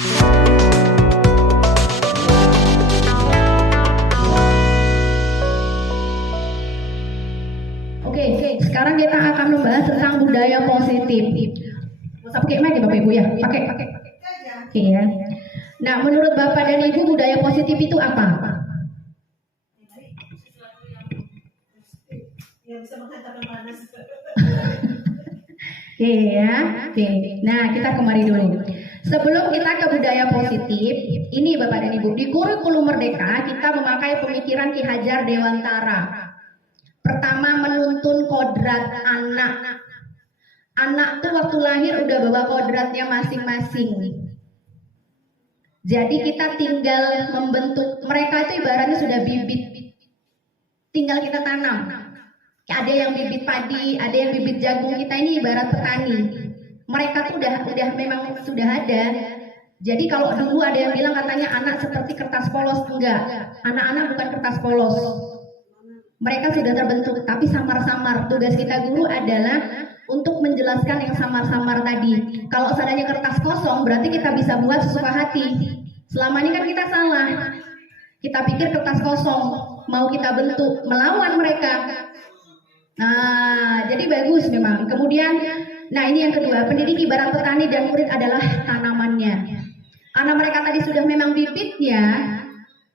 Oke, sekarang kita akan membahas tentang budaya positif. Usah pakai mic ya Bapak Ibu ya? Pakai. Oke ya. Nah, menurut Bapak dan Ibu budaya positif itu apa? Yang bisa menghantarkan panas. Oke ya. Oke. Nah, kita kemari dulu. Sebelum kita ke budaya positif, ini Bapak dan Ibu, di kurikulum Merdeka kita memakai pemikiran Ki Hajar Dewantara. Pertama, menuntun kodrat anak. Anak tuh waktu lahir udah bawa kodratnya masing-masing. Jadi kita tinggal membentuk, mereka itu ibaratnya sudah bibit. Tinggal kita tanam. Ada yang bibit padi, ada yang bibit jagung, kita ini ibarat petani. Mereka tuh udah memang sudah ada. Jadi kalau dulu ada yang bilang katanya anak seperti kertas polos, enggak. Anak-anak bukan kertas polos. Mereka sudah terbentuk, tapi samar-samar. Tugas kita guru adalah untuk menjelaskan yang samar-samar tadi. Kalau seandainya kertas kosong, berarti kita bisa buat sesuka hati. Selama ini kan kita salah. Kita pikir kertas kosong, mau kita bentuk, melawan mereka. Nah, jadi bagus memang. Kemudian, nah ini yang kedua, pendidik ibarat petani dan murid adalah tanamannya. Karena mereka tadi sudah memang bibitnya,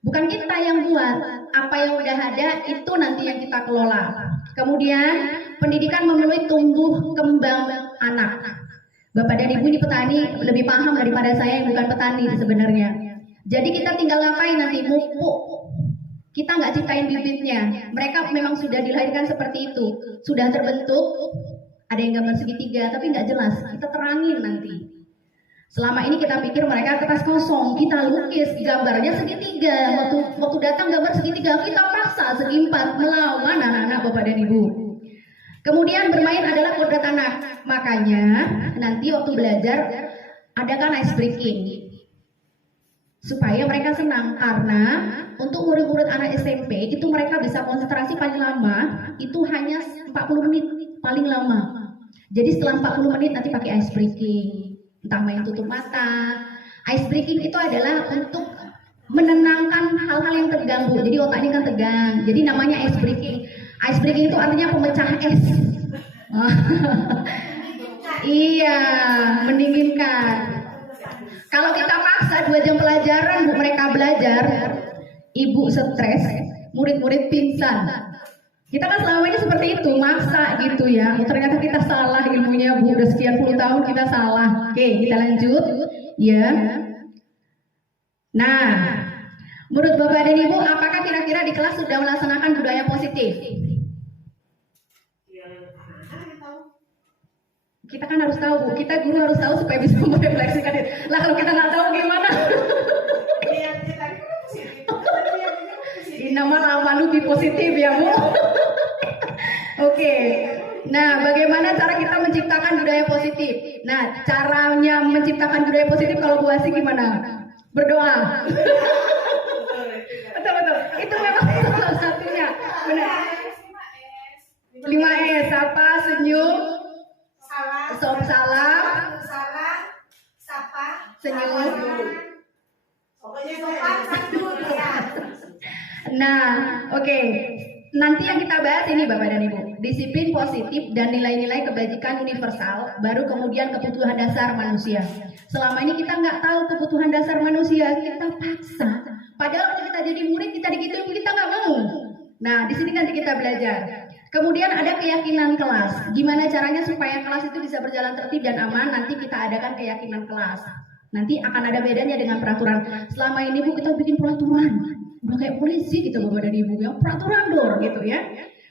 bukan kita yang buat. Apa yang udah ada itu nanti yang kita kelola. Kemudian pendidikan memenuhi tumbuh kembang anak. Bapak dan Ibu ini petani lebih paham daripada saya yang bukan petani sebenarnya. Jadi kita tinggal ngapain nanti? Mupuk. Kita nggak ciptain bibitnya. Mereka memang sudah dilahirkan seperti itu. Sudah terbentuk. Ada yang gambar segitiga tapi nggak jelas. Kita terangin nanti. Selama ini kita pikir mereka kertas kosong, kita lukis gambarnya segitiga. Waktu datang gambar segitiga, kita paksa segi empat melawan anak-anak Bapak dan Ibu. Kemudian bermain adalah kodrat anak. Makanya nanti waktu belajar adakan ice breaking supaya mereka senang, karena untuk murid-murid anak SMP itu mereka bisa konsentrasi paling lama itu hanya 40 menit paling lama. Jadi setelah 40 menit nanti pakai ice breaking. Entah main tutup mata. Ice breaking itu adalah untuk menenangkan hal-hal yang terganggu. Jadi otak ini kan tegang. Jadi namanya ice breaking. Ice breaking itu artinya pemecah es. Iya, mendinginkan. Kalau kita paksa 2 jam pelajaran, mereka belajar, ibu stres, murid-murid pingsan. Kita kan selama ini seperti itu, maksa gitu ya. Ternyata kita salah ilmunya Bu, udah sekian puluh tahun kita salah. Oke, kita lanjut ya. Nah, menurut Bapak dan Ibu, apakah kira-kira di kelas sudah melaksanakan budaya positif? Kita kan harus tahu Bu, kita guru harus tahu supaya bisa merefleksikan itu. Lah kalau kita nggak tahu gimana? Ini nama amalu bi positif ya Bu. Oke. Nah, bagaimana cara kita menciptakan budaya positif? Nah, caranya menciptakan budaya positif kalau Bu Asih gimana? Berdoa. Betul. Itu memang salah satunya. Benar. 5S apa? Senyum, salam, sapa, senyum. Pokoknya sopan santun ya. Nah, oke. Nanti yang kita bahas ini Bapak dan Ibu, disiplin positif dan nilai-nilai kebajikan universal, baru kemudian kebutuhan dasar manusia. Selama ini kita nggak tahu kebutuhan dasar manusia, kita paksa. Padahal kalau kita jadi murid, kita digituin, kita nggak mau. Nah, di sini nanti kita belajar. Kemudian ada keyakinan kelas. Gimana caranya supaya kelas itu bisa berjalan tertib dan aman? Nanti kita adakan keyakinan kelas. Nanti akan ada bedanya dengan peraturan. Selama ini Bu kita bikin peraturan. Udah kayak polisi gitu Bapak dan Ibu ya, peraturan dor gitu ya.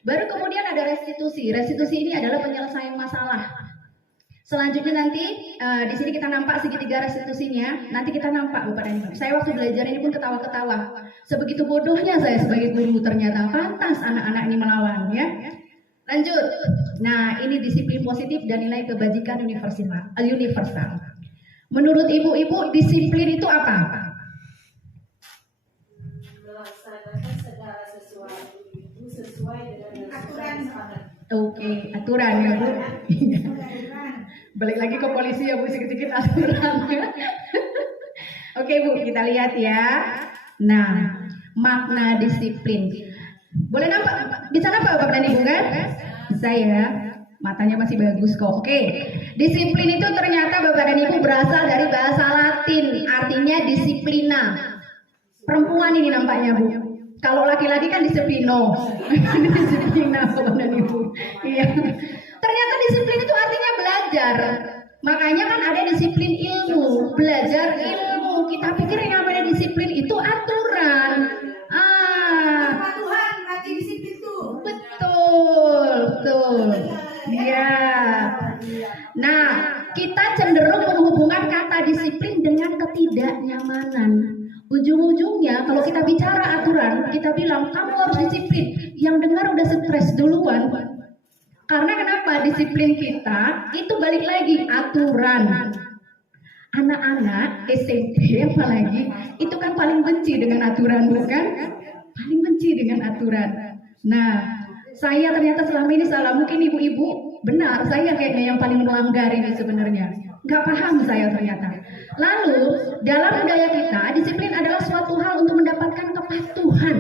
Baru kemudian ada restitusi. Restitusi ini adalah penyelesaian masalah. Selanjutnya nanti di sini kita nampak segitiga restitusinya. Nanti kita nampak Bapak dan Ibu. Saya waktu belajar ini pun ketawa-ketawa. Sebegitu bodohnya saya sebagai guru ternyata. Pantas anak-anak ini melawan ya. Lanjut. Nah, ini disiplin positif dan nilai kebajikan universal. Menurut ibu-ibu disiplin itu apa? Melaksanakan segala sesuatu itu sesuai dengan aturan. Oke, aturan ya Bu. Balik lagi ke polisi ya Bu, sedikit-sedikit aturan. Oke Bu, kita lihat ya. Nah, makna disiplin. Boleh nampak? Bisa nampak Bapak dan Ibu kan? Bisa ya. Matanya masih bagus kok. Oke. Disiplin itu ternyata Bapak dan Ibu berasal dari bahasa Latin, artinya disiplina. Perempuan ini nampaknya Bu. Kalau laki-laki kan disiplino. Disiplina Bapak dan Ibu. Iya. Ternyata disiplin itu artinya belajar. Makanya kan ada disiplin ilmu, belajar ilmu. Kita pikir yang namanya disiplin itu aturan. Tuhan berarti disiplin tuh. Betul, betul. Ya. Nah, kita cenderung menghubungkan kata disiplin dengan ketidaknyamanan. Ujung-ujungnya kalau kita bicara aturan, kita bilang kamu harus disiplin. Yang dengar udah stres duluan. Karena kenapa? Disiplin kita itu balik lagi aturan. Anak-anak SMP apalagi itu kan paling benci dengan aturan, bukan? Paling benci dengan aturan. Nah, saya ternyata selama ini salah. Mungkin ibu-ibu benar, saya kayaknya yang paling melanggar ini sebenarnya. Nggak paham saya ternyata. Lalu dalam budaya kita, disiplin adalah suatu hal untuk mendapatkan kepatuhan.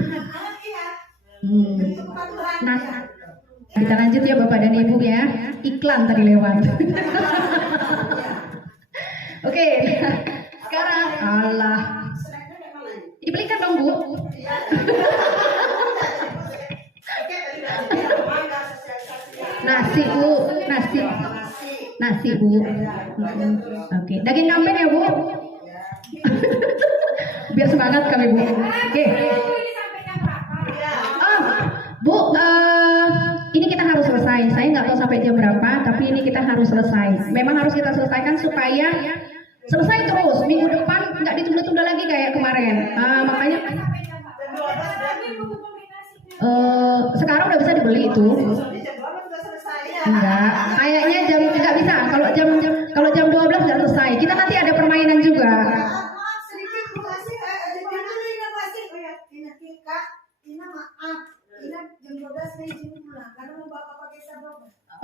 Nah, kita lanjut ya Bapak dan Ibu ya. Iklan tadi lewat. Oke, sekarang Allah. Dibelikan dong Bu. Nasi Bu, nasi Bu. Oke, daging kambing ya Bu. Biar semangat kami Bu. Oke. Oh, Bu, ini kita harus selesai. Saya nggak tahu sampai jam berapa, tapi ini kita harus selesai. Memang harus kita selesaikan supaya selesai terus. Minggu depan nggak ditunda-tunda lagi kayak kemarin. Makanya sekarang udah bisa dibeli itu. Enggak, kayaknya jam nggak bisa. Kalau jam 12 sudah selesai. Kita nanti ada permainan juga.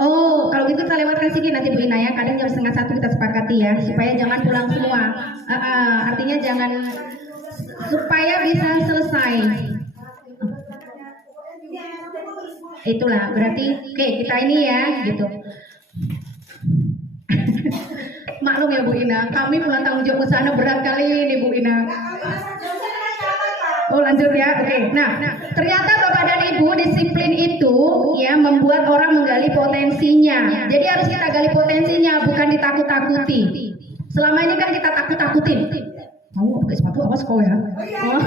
Oh, kalau gitu kita lewatkan sedikit nanti Bu Ina ya. Kadang jam 12:30 kita sepakati ya, supaya jangan pulang semua. Artinya jangan, supaya bisa selesai. Itulah berarti, oke, kita ini ya, gitu. Maklum ya Bu Ina, kami pulang tanggung jawab ke sana berat kali ini Bu Ina. Oh lanjut ya, oke. Nah, ternyata Bapak dan Ibu, disiplin itu ya membuat orang menggali potensinya. Jadi harus kita gali potensinya, bukan ditakut-takuti. Selama ini kan kita takut-takutin. Kamu pakai sepatu awas kau ya. Oh.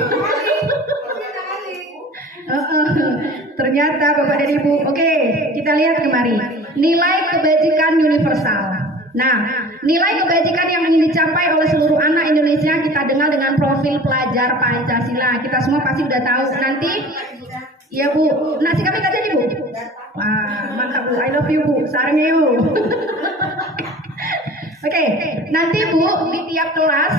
Ternyata Bapak dan Ibu, oke, kita lihat kemari. Nilai kebajikan universal. Nah, nilai kebajikan yang ingin dicapai oleh seluruh anak Indonesia kita dengar dengan profil pelajar Pancasila. Kita semua pasti udah tahu. Nanti, ya Bu, nasi kami nggak jadi Bu. Wah, mantap Bu, I love you Bu, sarangnya yuk. Oke, nanti Bu di tiap kelas,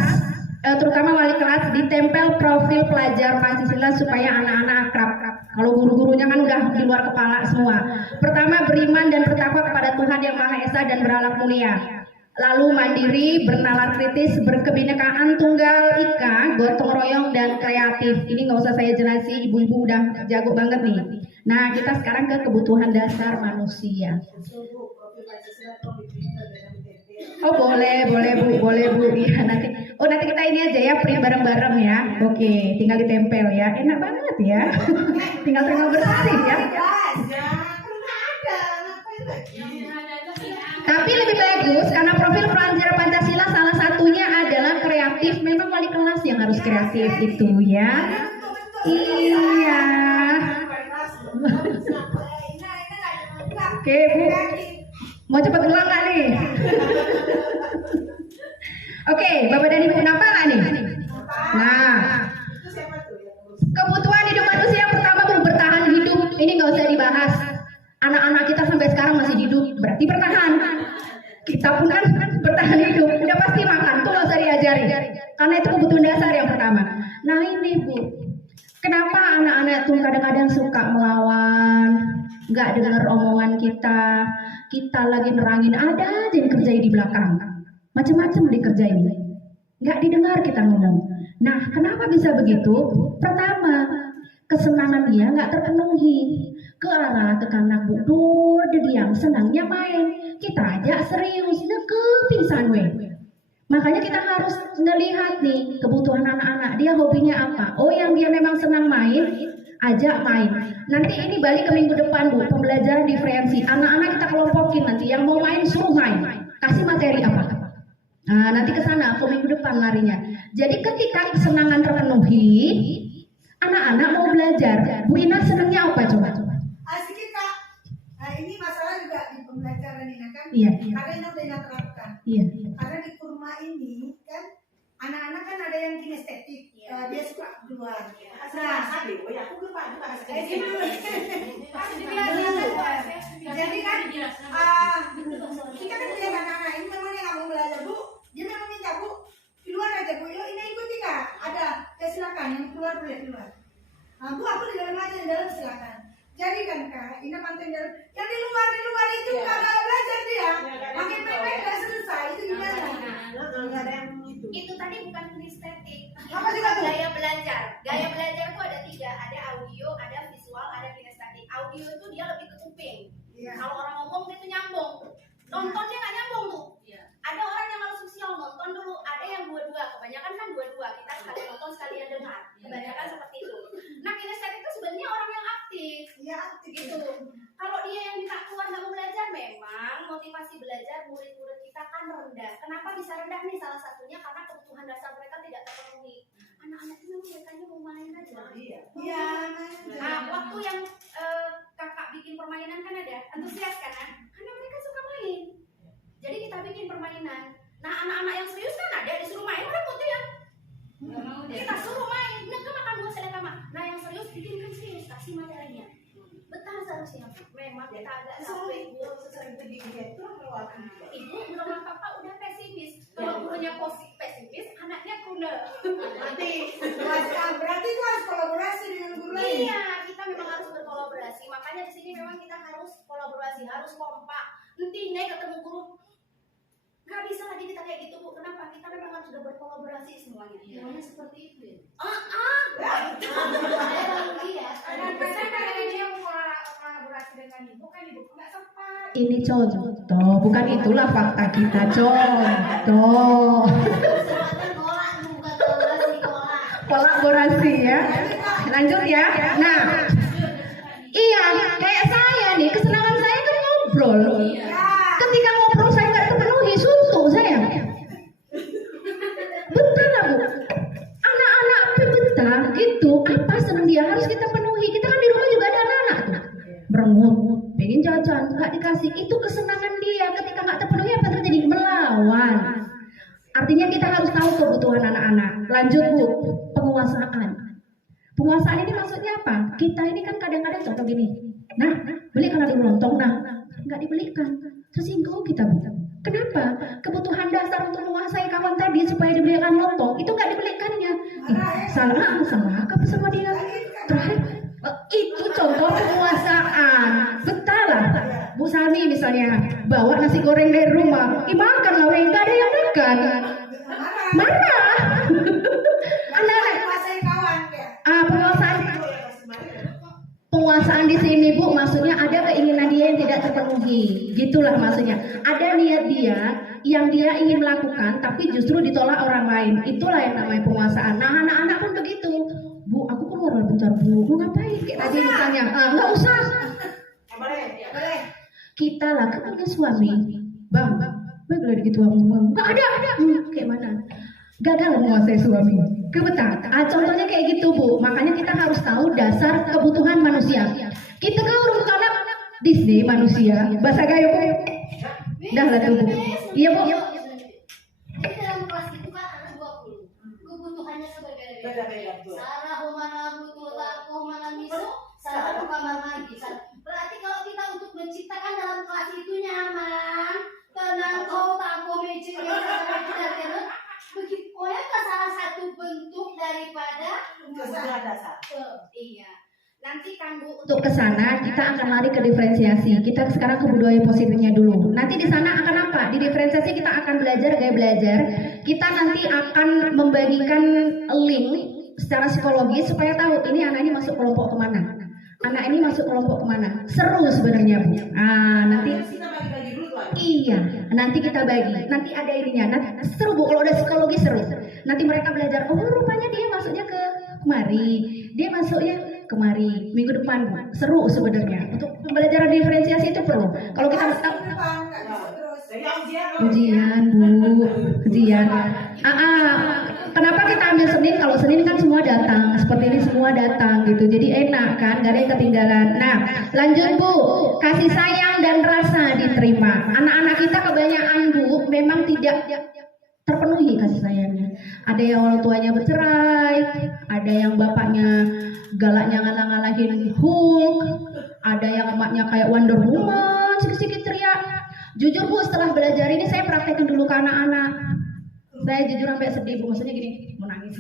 terutama wali kelas, ditempel profil pelajar Pancasila supaya anak-anak akrab. Kalau guru-gurunya kan udah di luar kepala semua. Pertama, beriman dan bertakwa kepada Tuhan Yang Maha Esa dan berakhlak mulia. Lalu mandiri, bernalar kritis, berkebinekaan tunggal ika, gotong royong dan kreatif. Ini nggak usah saya jelasin, ibu-ibu udah jago banget nih. Nah, kita sekarang ke kebutuhan dasar manusia. Oh boleh Bu, boleh Bu. Ya, nanti kita ini aja ya, print bareng-bareng ya. Oke, tinggal ditempel ya. Enak banget ya. tinggal bersih ya. Tapi lebih bagus karena profil pelajar Pancasila salah satunya adalah kreatif. Memang wali kelas yang harus kreatif itu ya. Iya. Oke Bu, mau cepat pulang nggak nih? Oke, Bapak dan Ibu kenapa nggak nih? Nah, kebutuhan hidup manusia yang pertama Bu, bertahan hidup. Ini nggak usah dibahas. Anak-anak kita sampai sekarang masih hidup, berarti bertahan. Kita pun kan bertahan hidup, udah pasti makan, tuh nggak usah diajari. Karena itu kebutuhan dasar yang pertama. Nah ini Bu, kenapa anak-anak tuh kadang-kadang suka melawan, nggak dengar omongan kita lagi nerangin, ada aja yang kerjain di belakang, macam-macam dikerjain. nggak didengar kita ngomong. Nah, kenapa bisa begitu? Pertama, kesenangan dia nggak terpenuhi. Ke arah ke kanak budur, diam senangnya main. Kita ajak serius, pingsan weh. Makanya kita harus ngelihat nih kebutuhan anak-anak, dia hobinya apa. Oh, yang dia memang senang main, ajak main. Nanti ini balik ke minggu depan Bu, pembelajaran diferensi. Anak-anak kita kelompokin nanti, yang mau main suruh main. Kasih materi apa? Nah, nanti ke sana, ke minggu depan larinya. Jadi ketika kesenangan terpenuhi, anak-anak mau belajar. Bu Ina senangnya apa coba? Asik Kak. Nah, ini masalah juga di pembelajaran ini kan. Iya. Karena ini udah terapkan. Iya. Karena di kurma ini kan anak-anak kan ada yang kinestetik, dia suka keluar. Nah, aku lupa jadi kan kita kan punya anak-anak ini memang dia nggak mau belajar Bu, dia memang minta Bu keluar aja Bu, yuk ini ikuti Kak, ada ya silakan yang keluar boleh keluar. Nah, Bu aku di dalam aja, di dalam silakan. Jadi kan Kak, ini mantan dalam, yang di luar itu nggak mau belajar dia, makin main nggak selesai, itu gimana? Itu tadi bukan kinestetik. Apa juga tuh? Gaya belajar. Gaya belajar itu ada 3, ada audio, ada visual, ada kinestetik. Audio itu dia lebih ke kuping. Iya. Kalau orang ngomong dia tuh nyambung. Nontonnya nggak nyambung tuh. Ada orang yang malas sosial nonton dulu, ada yang dua-dua. Kebanyakan kan dua-dua. Kita sekalian nonton sekalian dengar. Kebanyakan seperti itu. Nah, kinestetik itu sebenarnya orang yang aktif. Iya, Gitu. Kalau dia yang minta keluar nggak mau belajar, memang motivasi belajar murid-murid kita kan rendah. Kenapa bisa rendah nih? Salah satunya karena kebutuhan dasar mereka tidak terpenuhi. Anak-anak itu biasanya mau main aja. Iya. Nah, waktu yang kakak bikin permainan kan ada antusias kan? Karena mereka suka main. Jadi kita bikin permainan. Nah, anak-anak yang serius kan ada disuruh main, orang putih ya. Kita suruh main, mereka makan dua selai kama. Nah, yang serius bikin kan serius, kasih materinya. Betul seharusnya. Memang kita agak sampai ibu belum apa-apa udah pesimis. Kalau gurunya pesimis, anaknya kuno. Berarti itu harus kolaborasi dengan guru lain. Iya, kita memang harus berkolaborasi. Makanya di sini memang kita harus kolaborasi, harus kompak. Nanti nih ketemu guru, nggak bisa lagi kita kayak gitu Bu. Kenapa? Kita memang harus sudah berkolaborasi semuanya. Semuanya seperti itu. Iya. Saya pengen dia mau kolaborasi dengan ibu kan ibu nggak sempat. Ini contoh, bukan itulah fakta kita, contoh. Kolaborasi ya. Lanjut ya. Nah, iya, kayak saya nih, kesenangan saya kan ngobrol. Ketika ngobrol saya nggak terpenuhi, suntuk saya. Betul lah Bu. Anak-anak betah gitu, apa senang dia harus kita penuhi. Kita kan di rumah juga ada anak-anak tuh. Berengut, pengen jajan, nggak dikasih. Itu kesenangan dia. Ketika nggak terpenuhi apa terjadi? Melawan. Artinya kita harus tahu kebutuhan anak-anak. Lanjut Bu, penguasaan. Penguasaan ini maksudnya apa? Kita ini kan kadang-kadang contoh gini. Nah, belikan dulu lontong, nah nggak dibelikan. Tersinggung kita Bu. Kenapa? Kebutuhan dasar untuk menguasai kawan tadi supaya dibelikan lontong itu nggak dibelikannya. Salah apa sama dia? Terakhir, itu contoh penguasaan. Betul lah. Bu Sani misalnya bawa nasi goreng dari rumah, makan lah, nggak ada yang makan. Marah. Anak-anak. Penguasaan di sini Bu, maksudnya ada keinginan dia yang tidak terpenuhi, gitulah maksudnya. Ada niat dia yang dia ingin melakukan, tapi justru ditolak orang lain. Itulah yang namanya penguasaan. Nah, anak-anak pun begitu. Bu, aku keluar bentar Bu, mau ngapain? Kayak tadi misalnya, nggak usah. Boleh. Kita lah kan punya suami, Bang, boleh gitu Bang. Nggak ada. Kayak mana? Gagal menguasai suami. Kebetulan, contohnya kayak gitu Bu. Makanya kita harus tahu dasar kebutuhan manusia. Kita kan urut anak Disney manusia. Bahasa gayo Bu. Dah lah tuh Bu. Iya Bu. Jadi dalam kelas itu kan ada 20. Kebutuhannya berbeda-beda. Sarah humana butuh humana misu, Sarah butuh kamar mandi. Berarti kalau kita untuk menciptakan dalam kelas itu nyaman, tenang, kau tak meja begitu. Oh ya, salah satu bentuk daripada Kebutuhan dasar. Iya. Nanti kan Bu, Untuk ke sana kita akan lari ke diferensiasi. Kita sekarang ke budaya positifnya dulu. Nanti di sana akan apa? apa? Di diferensiasi kita akan belajar gaya belajar. Kita nanti akan membagikan link secara psikologis supaya tahu ini anak ini masuk kelompok kemana, anak ini masuk kelompok kemana. Seru sebenarnya Bu. Nanti iya, nanti kita bagi. Nanti ada ininya. Nanti seru Bu, kalau udah psikologi seru. Nanti mereka belajar, oh rupanya dia masuknya ke kemari, dia masuknya kemari. Minggu depan Bu, seru sebenarnya. Untuk pembelajaran diferensiasi itu perlu. Kalau kita ujian Bu, ujian. Kenapa kita ambil Senin? Kalau Senin kan semua datang, seperti ini semua datang gitu. Jadi enak kan, gak ada yang ketinggalan. Nah, lanjut Bu, kasih sayang dan rasa diterima. Anak-anak kita kebanyakan Bu, memang tidak terpenuhi kasih sayangnya. Ada yang orang tuanya bercerai, ada yang bapaknya galaknya ngalah-ngalahin Hulk, ada yang emaknya kayak Wonder Woman, sedikit-sedikit teriak. Jujur Bu, setelah belajar ini saya praktekin dulu ke anak-anak. Saya jujur sampai sedih Bu, maksudnya gini, mau nangis.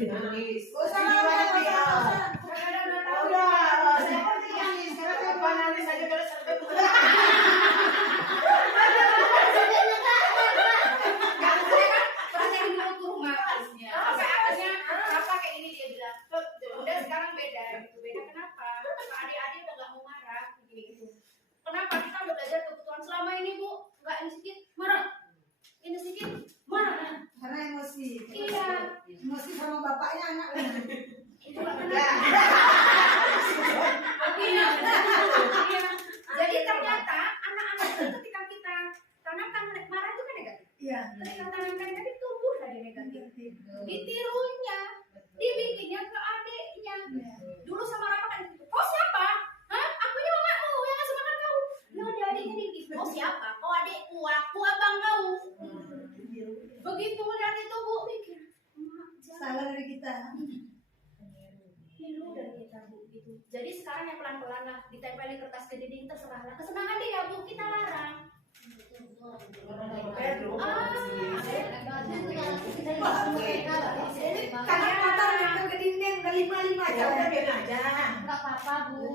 Kenapa kita udah belajar kebutuhan selama ini Bu? Enggak ini sedikit marah, ini sedikit marah. Karena emosi. Iya. Emosi sama bapaknya anak. Itu iya. Jadi ternyata anak-anak itu ketika kita tanamkan marah itu kan negatif. Iya. Ketika tanamkan negatif tumbuh dari negatif. Ditirunya, dibikinnya ke adiknya. Dulu sama Rama kan gitu. Kau siapa? Hah? Akunya mamamu yang ngasih makan kau. Nah, ada adiknya nih. Kau siapa? Kau adikku, aku abang kau. Begitu melihat itu Bu mikir, Salah dari kita. niru dari kita Bu gitu. Jadi sekarang yang pelan-pelan lah ditempeli kertas ke dinding terserah lah. Kesenangan dia Bu kita larang. Karena mata udah ke dinding udah 5 aja udah biar aja. Enggak apa-apa Bu.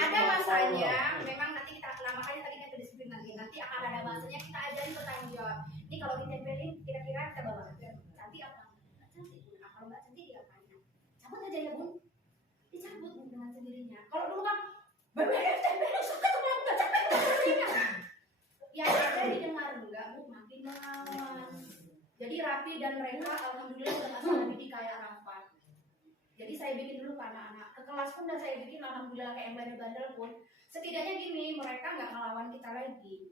Ada masanya, memang nanti kita makanya tadi kita disiplin nanti akan ada masanya kita ajarin bertanggung jawab. Ini kalau ditempelin kira-kira kita bawa cantik apa? Cantik. Nah, kalau nggak cantik diapain? Cabut aja ya Bu. Dicabut Bu dengan sendirinya. Kalau dulu kan tempelin suka tuh kalau nggak capek yang ada didengar enggak Bu makin melawan. Jadi Rapi dan mereka alhamdulillah udah nggak salah didik kayak Rafa. Jadi saya bikin dulu ke anak-anak. Ke kelas pun udah saya bikin alhamdulillah kayak yang bandel-bandel pun. Setidaknya gini, mereka nggak ngelawan kita lagi.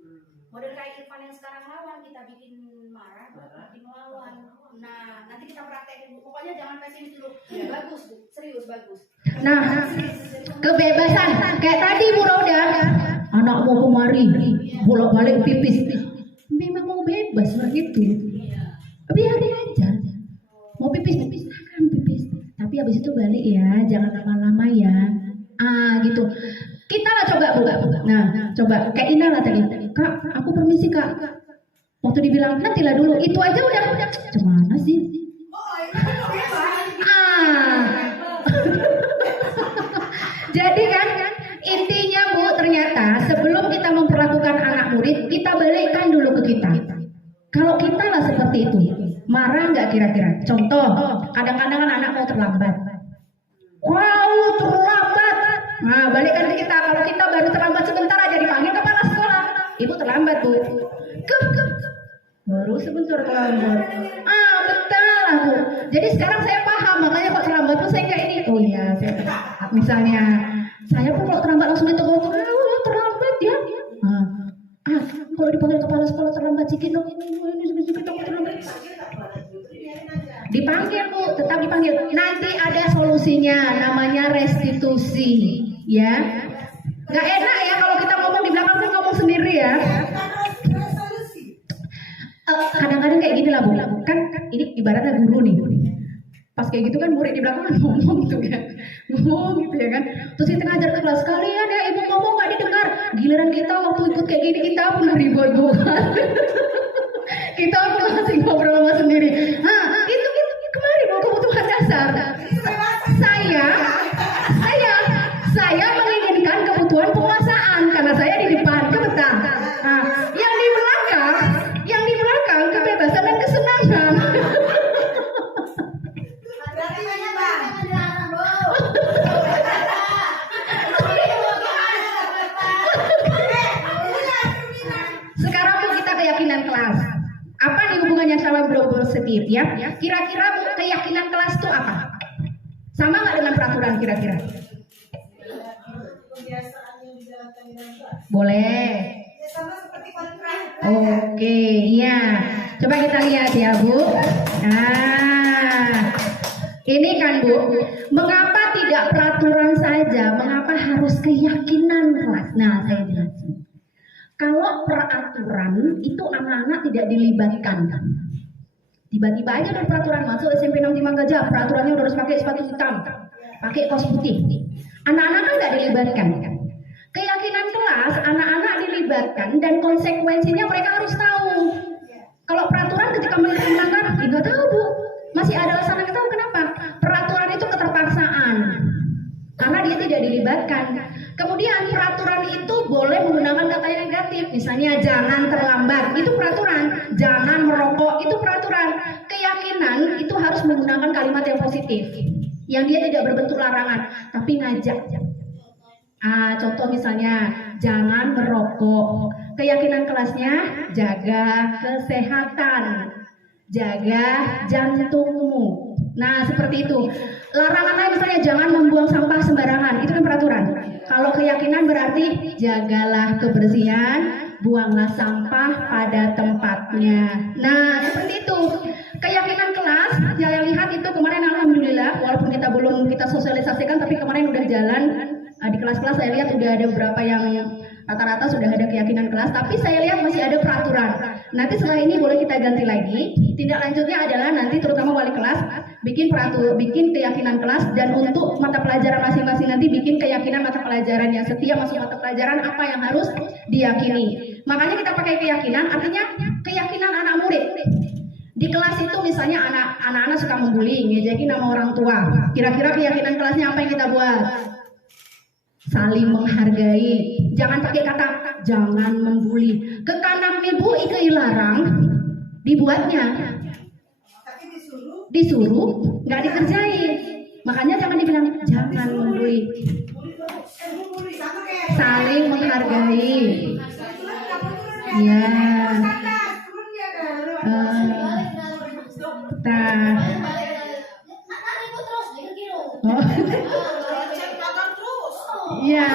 Model kayak Irfan yang sekarang lawan, kita bikin marah, makin melawan. Nah, nanti kita praktekin Bu. Pokoknya jangan pesimis dulu. Bagus Bu, serius bagus. Nah, kebebasan kayak tadi Bu Roda, anak mau kemari, bolak-balik pipis. Memang mau bebas begitu. Biarin aja. Mau pipis akan pipis. Tapi habis itu balik ya, jangan lama-lama ya. Gitu. Kita lah coba Bu. Nah, coba kayak Ina lah tadi. Kak, aku permisi Kak. Waktu dibilang nantilah dulu, itu aja udah. Gimana sih? Jadi kan intinya Bu, ternyata sebelum kita memperlakukan anak murid, kita balikkan dulu ke kita. Kalau kita lah seperti itu, marah nggak kira-kira? Contoh, kadang-kadang kan anak mau terlambat. Wow, terlambat. Nah, balikkan ke kita. Kalau kita baru terlambat sebentar aja dipanggil kepala sekolah. Ibu terlambat Bu. Baru sebentar terlambat. Betul aku. Jadi sekarang saya paham, makanya kok terlambat tuh saya kayak ini. Oh iya, misalnya saya pun kalau terlambat langsung itu terlambat ya. Kalau dipanggil kepala sekolah terlambat sedikit dong, ini terlambat. Dipanggil Bu, tetap dipanggil. Nanti ada solusinya, namanya restitusi, ya. Gak enak ya kalau kita ngomong di belakang kan ngomong sendiri ya. Kadang-kadang kayak gini lah Bu, kan ini ibaratnya guru nih. Pas kayak gitu kan murid di belakang kan ngomong tuh kan, ngomong gitu ya kan. Terus kita ngajar ke kelas, kalian ya ibu ngomong gak didengar. Giliran kita waktu ikut kayak gini kita pun ribu kan. Kita pun masih ngobrol sama sendiri. Itu kemarin mau kebutuhan dasar. Saya menginginkan kebutuhan penguasaan karena saya di depan kebetulan. Yang di positif ya. Kira-kira Bu, keyakinan kelas itu apa? Sama nggak dengan peraturan kira-kira? Kebiasaan yang dijalankan di dalam kelas. Boleh. Ya sama seperti kontrak. Oke, iya. Coba kita lihat ya Bu. Nah, ini kan Bu, mengapa tidak peraturan saja? Mengapa harus keyakinan kelas? Nah, saya jelasin. Kalau peraturan itu anak-anak tidak dilibatkan. Tiba-tiba aja ada peraturan masuk SMP 65 Gajah, peraturannya udah harus pakai sepatu hitam, pakai kaos putih. Anak-anak kan nggak dilibatkan. Keyakinan kelas, anak-anak dilibatkan dan konsekuensinya mereka harus tahu. Kalau peraturan ketika mereka melanggar, nggak tahu Bu. Masih ada alasan yang tahu kenapa? Peraturan itu keterpaksaan karena dia tidak dilibatkan. Kemudian peraturan itu boleh menggunakan kata yang negatif, misalnya jangan terlambat, itu peraturan. Jangan merokok, itu peraturan. Keyakinan itu harus menggunakan kalimat yang positif, yang dia tidak berbentuk larangan, tapi ngajak. Contoh misalnya jangan merokok. Keyakinan kelasnya jaga kesehatan, jaga jantungmu. Nah seperti itu. Larangannya misalnya jangan membuang sampah sembarangan, itu kan peraturan. Kalau keyakinan berarti jagalah kebersihan, buanglah sampah pada tempatnya. Nah seperti itu. Keyakinan kelas, saya lihat itu kemarin alhamdulillah, walaupun kita sosialisasikan, tapi kemarin udah jalan. Di kelas-kelas saya lihat udah ada beberapa yang rata-rata sudah ada keyakinan kelas, tapi saya lihat masih ada peraturan. Nanti setelah ini boleh kita ganti lagi. Tindak lanjutnya adalah nanti terutama wali kelas bikin keyakinan kelas, dan untuk mata pelajaran masing-masing nanti bikin keyakinan mata pelajarannya. Setiap masuk mata pelajaran apa yang harus diyakini. Makanya kita pakai keyakinan, artinya keyakinan anak murid. Di kelas itu misalnya anak-anak suka membuli, ngejekin nama orang tua. Kira-kira keyakinan kelasnya apa yang kita buat? Saling menghargai. Jangan pakai kata jangan membuli. Ke kanan ibu ike ilarang dibuatnya. Tapi Disuruh nggak dikerjain. Makanya jangan dibilang jangan membuli. sama kayak Saling menghargai. ya. Nah, oh, iya.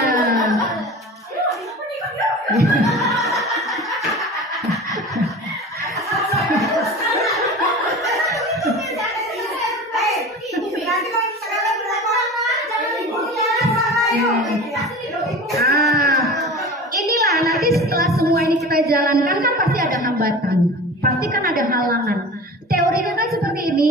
Inilah nanti setelah semua ini kita jalankan kan pasti ada hambatan, pasti kan ada halangan. Teorinya kan seperti ini,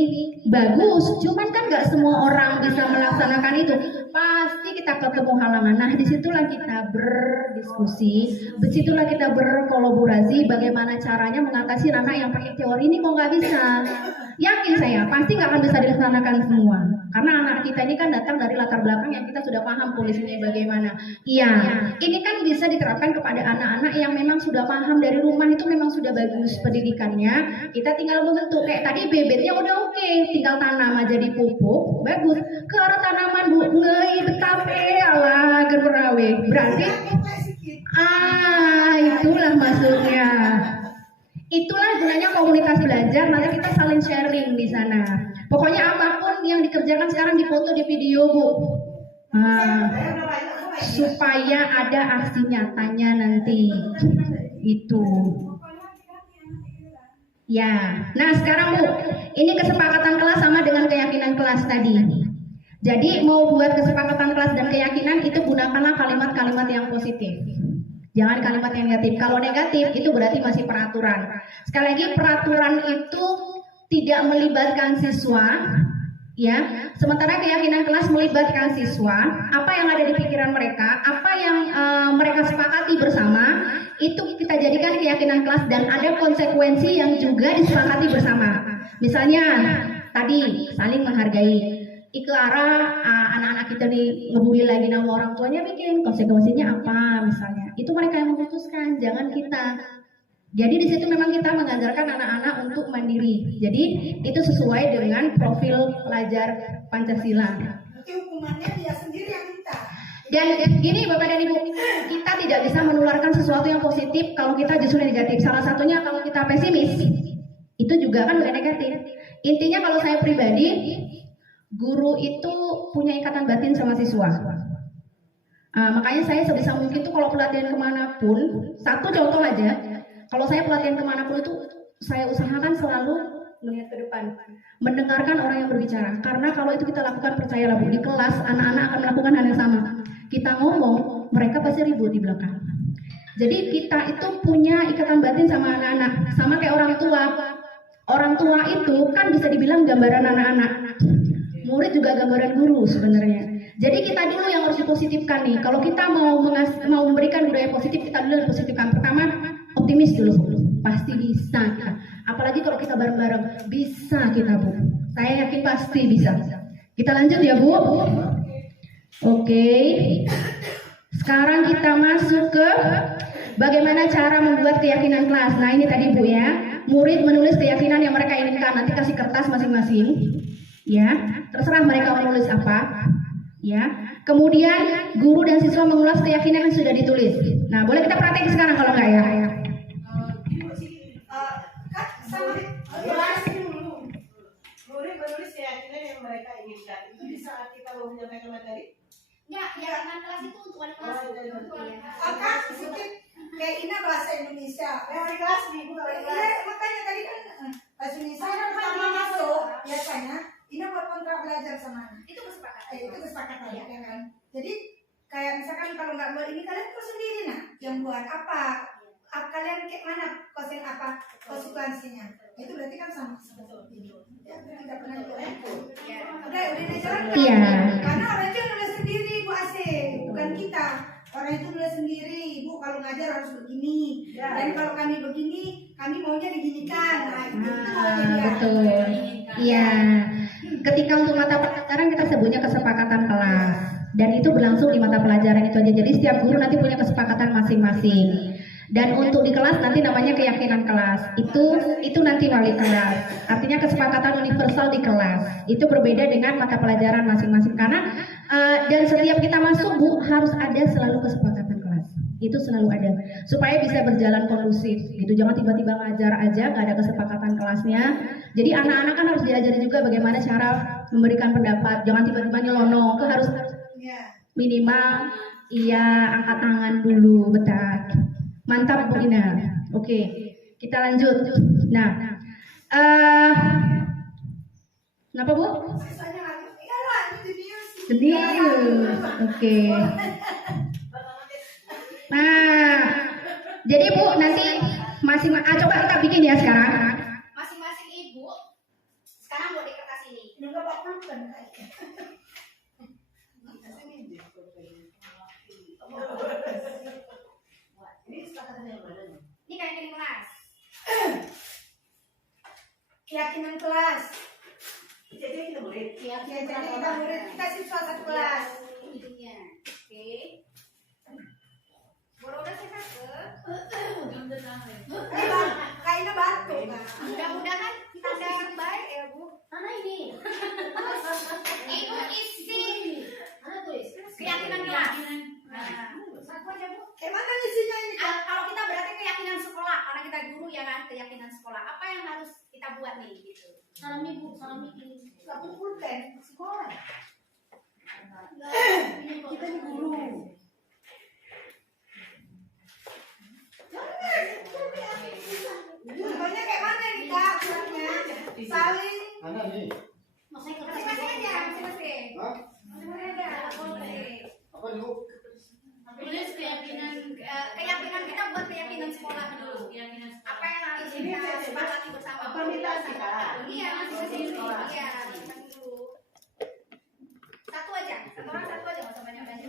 bagus, cuman kan nggak semua orang bisa melaksanakan itu. Pasti kita ketemu halangan. Nah, disitulah kita berdiskusi, disitulah kita berkolaborasi. Bagaimana caranya mengatasi anak yang pakai teori ini kok nggak bisa? Yakin saya, pasti nggak akan bisa dilaksanakan semua. Karena anak kita ini kan datang dari latar belakang yang kita sudah paham polisinya bagaimana. Iya, ini kan bisa diterapkan kepada anak-anak yang memang sudah paham dari rumah, itu memang sudah bagus pendidikannya. Kita tinggal membentuk, kayak tadi bibitnya udah oke, tinggal tanam aja di pupuk, bagus. Ke arah tanaman bu, betape, ala gerbrawe. Berarti, itulah maksudnya. Itulah gunanya komunitas belajar, maka kita saling sharing di sana. Pokoknya apapun yang dikerjakan sekarang difoto di video Bu, supaya ada aksi nyatanya nanti. Itu. Ya, nah sekarang Bu, ini kesepakatan kelas sama dengan keyakinan kelas tadi. Jadi mau buat kesepakatan kelas dan keyakinan itu gunakanlah kalimat-kalimat yang positif. Jangan kalimat yang negatif. Kalau negatif itu berarti masih peraturan. Sekali lagi peraturan itu tidak melibatkan siswa, ya. Sementara keyakinan kelas melibatkan siswa. Apa yang ada di pikiran mereka, apa yang mereka sepakati bersama, itu kita jadikan keyakinan kelas dan ada konsekuensi yang juga disepakati bersama. Misalnya tadi saling menghargai. Ke arah anak-anak kita ngebully lagi nama orang tuanya, bikin konsekuensinya apa misalnya. Itu mereka yang memutuskan, jangan kita. Jadi di situ memang kita mengajarkan anak-anak untuk mandiri. Jadi itu sesuai dengan profil pelajar Pancasila. Nanti hukumannya dia sendiri yang minta. Dan gini Bapak dan Ibu, kita tidak bisa menularkan sesuatu yang positif kalau kita justru negatif. Salah satunya kalau kita pesimis. Itu juga kan bukan negatif. Intinya kalau saya pribadi, guru itu punya ikatan batin sama siswa. Makanya saya sebisa mungkin tuh kalau pelatihan kemanapun, satu contoh aja, kalau saya pelatihan kemanapun itu saya usahakan selalu melihat ke depan, mendengarkan orang yang berbicara. Karena kalau itu kita lakukan, percayalah Bu, di kelas anak-anak akan melakukan hal yang sama. Kita ngomong, mereka pasti ribut di belakang. Jadi kita itu punya ikatan batin sama anak-anak, sama kayak orang tua. Orang tua itu kan bisa dibilang gambaran anak-anak. Murid juga gambaran guru sebenarnya. Jadi kita dulu yang harus dipositifkan nih. Kalau kita mau memberikan budaya positif, kita dulu yang positifkan. Pertama, optimis dulu. Pasti bisa kita. Apalagi kalau kita bareng-bareng, bisa kita Bu. Saya yakin pasti bisa. Kita lanjut ya Bu. Oke. Sekarang kita masuk ke bagaimana cara membuat keyakinan kelas. Nah ini tadi Bu ya. Murid menulis keyakinan yang mereka inginkan. Nanti kasih kertas masing-masing. Ya, terserah mereka menulis apa. Ya. Kemudian guru dan siswa mengulas keyakinan yang sudah ditulis. Nah, boleh kita praktek sekarang kalau enggak ya? Kan sama jelasin dulu. Murid menulis keyakinan yang mereka inginkan. Itu di saat kita mau menyampaikan materi. Enggak, keyakinan kelas itu untuk wali kelas. Kan sedikit kayak ini bahasa Indonesia. Wali kelas nih, bukan wali kelas. Iya, makanya tadi kan bahasa Indonesia kan pertama masuk biasanya. Ini buat kontrak belajar sama anak. Itu kesepakatan. Itu kesepakatan ya kan. Jadi kayak misalkan kalau nggak buat ini kalian kok sendiri nah yang buat apa? Kalian kayak mana kosen apa konsekuensinya? Itu berarti kan sama seperti ini. Ya, tidak pernah dilakukan. Udah dijalankan. Iya. Karena orang itu nulis sendiri Bu Asih, bukan kita. Orang itu nulis sendiri, Bu kalau ngajar harus begini. Dan kalau kami begini, kami maunya diginikan. Nah, itu Betul. Iya. Ketika untuk mata pelajaran kita sebutnya kesepakatan kelas. Dan itu berlangsung di mata pelajaran itu aja. Jadi setiap guru nanti punya kesepakatan masing-masing. Dan untuk di kelas nanti namanya keyakinan kelas. Itu nanti wali kelas. Artinya kesepakatan universal di kelas. Itu berbeda dengan mata pelajaran masing-masing karena dan setiap kita masuk Bu harus ada selalu kesepakatan kelas. Itu selalu ada supaya bisa berjalan kondusif gitu. Jangan tiba-tiba ngajar aja nggak ada kesepakatan kelasnya. Jadi anak-anak kan harus diajari juga bagaimana cara memberikan pendapat. Jangan tiba-tiba nyelonong. Itu harus minimal iya angkat tangan dulu, betul. Mantap Bu Ina. Oke, kita lanjut. Nah, kenapa Bu? Serius. Oke. Nah, jadi Bu nanti coba kita bikin ya sekarang. Masing-masing ibu sekarang buat di kertas ini. Enggak bakal kan. Ini keyakinan kelas. Keyakinan kelas. Jadi kita murid. Jadi kita murid, kita siswa satu kelas. Intinya. Oke. Boroda saya ke. Kayaknya batu kan. Mudah-mudahan tanda yang baik ya Bu. Mana ini? Ibu isi. Mana tulis? Keyakinan kelas. Satu aja Bu. Mana isinya ini Kak? Kalau kita berarti keyakinan sekolah, karena kita guru ya kan, keyakinan sekolah. Apa yang harus kita buat nih gitu? Salam ibu, salam ibu. Satu pulpen sekolah. Kita di guru. Contohnya kayak mana nih Kak? Suratnya saling. Mana nih? Masing-masing aja, masing-masing. Hah? Masing-masing aja, boleh. Apa nih Bu? Tulis keyakinan kita buat keyakinan sekolah dulu. Apa yang harus kita sepakati bersama? Komunitas kita. Iya, masing-masing. Iya, dulu. Satu aja, satu orang satu aja, nggak usah banyak-banyak.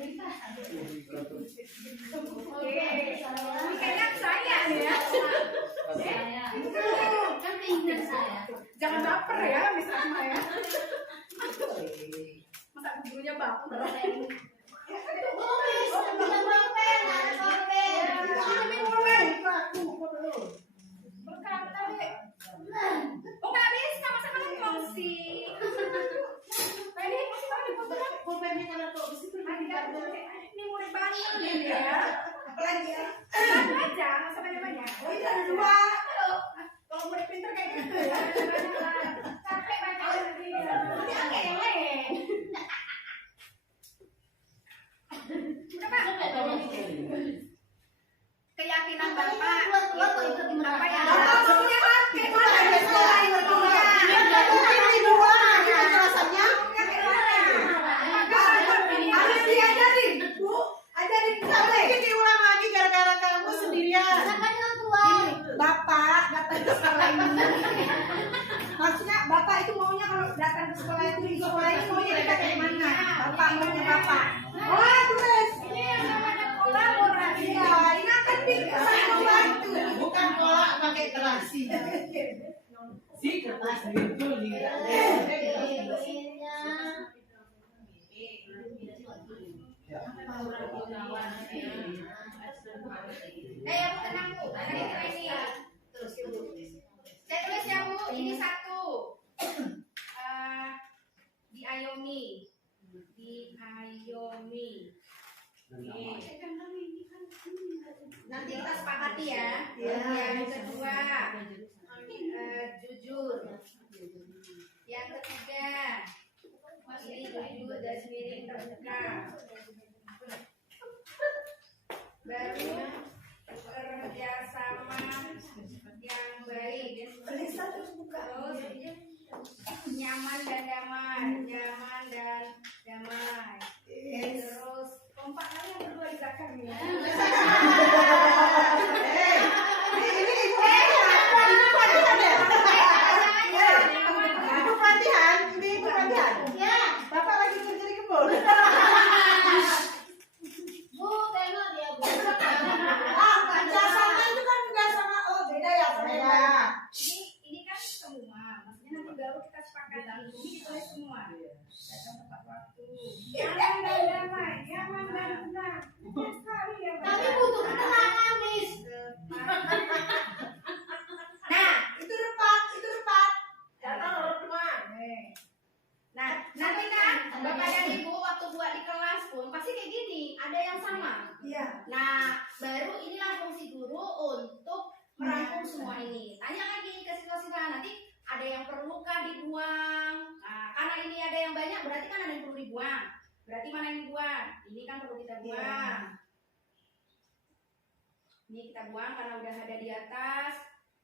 Oke, ini kayaknya saya nih ya. Kan keinginan saya. Jangan baper ya, Miss Asma ya. Masa gurunya baper. Oh nggak bisa, masa kalian emosi? Ini emosi banget ini murid baru ya. Apalagi ya? Satu aja, nggak usah banyak-banyak. Oh itu ada dua. Kalau murid pintar kayak gitu. sekolah itu di sekolah ini maunya kita kayak mana? Bapak maunya bapak. Oh, tulis. Ini yang namanya kolaborasi. Iya, ini akan saling membantu. Bukan kolak pakai terasi. Si kertas itu Ya Bu, tenang Bu. Tadi kita ini. Saya tulis ya Bu, ini satu. Diayomi. Nanti kita sepakati ya. Yang kedua, jujur. Yang ketiga, ini jujur dan miring terbuka. Baru kerjasama yang baik. Terus nyaman dan damai. Terus kompak kalian berdua di belakangnya. Bapak lagi kerja di kebun. Bu, tengok dia Bu. Kerjasama itu kan enggak sama, oh beda ya sama yang lain. Ini kan semua, maksudnya nanti baru kita sepakati. Ini ditulis semua. Datang tepat waktu. Nyaman dan damai, nyaman dan tenang. Tapi butuh ketenangan, Miss. Nah, Itu repat. datang orang tua. Nah, nanti kan Bapak dan Ibu waktu buat di kelas pun pasti kayak gini, ada yang sama. Iya. Nah, baru inilah fungsi guru untuk merangkum semua ini. Tanya lagi ke siswa-siswa, nanti ada yang perlukah dibuang. Nah, karena ini ada yang banyak, berarti kan ada yang perlu dibuang. Berarti mana yang dibuang? Ini kan perlu kita buang. Ini kita buang karena udah ada di atas.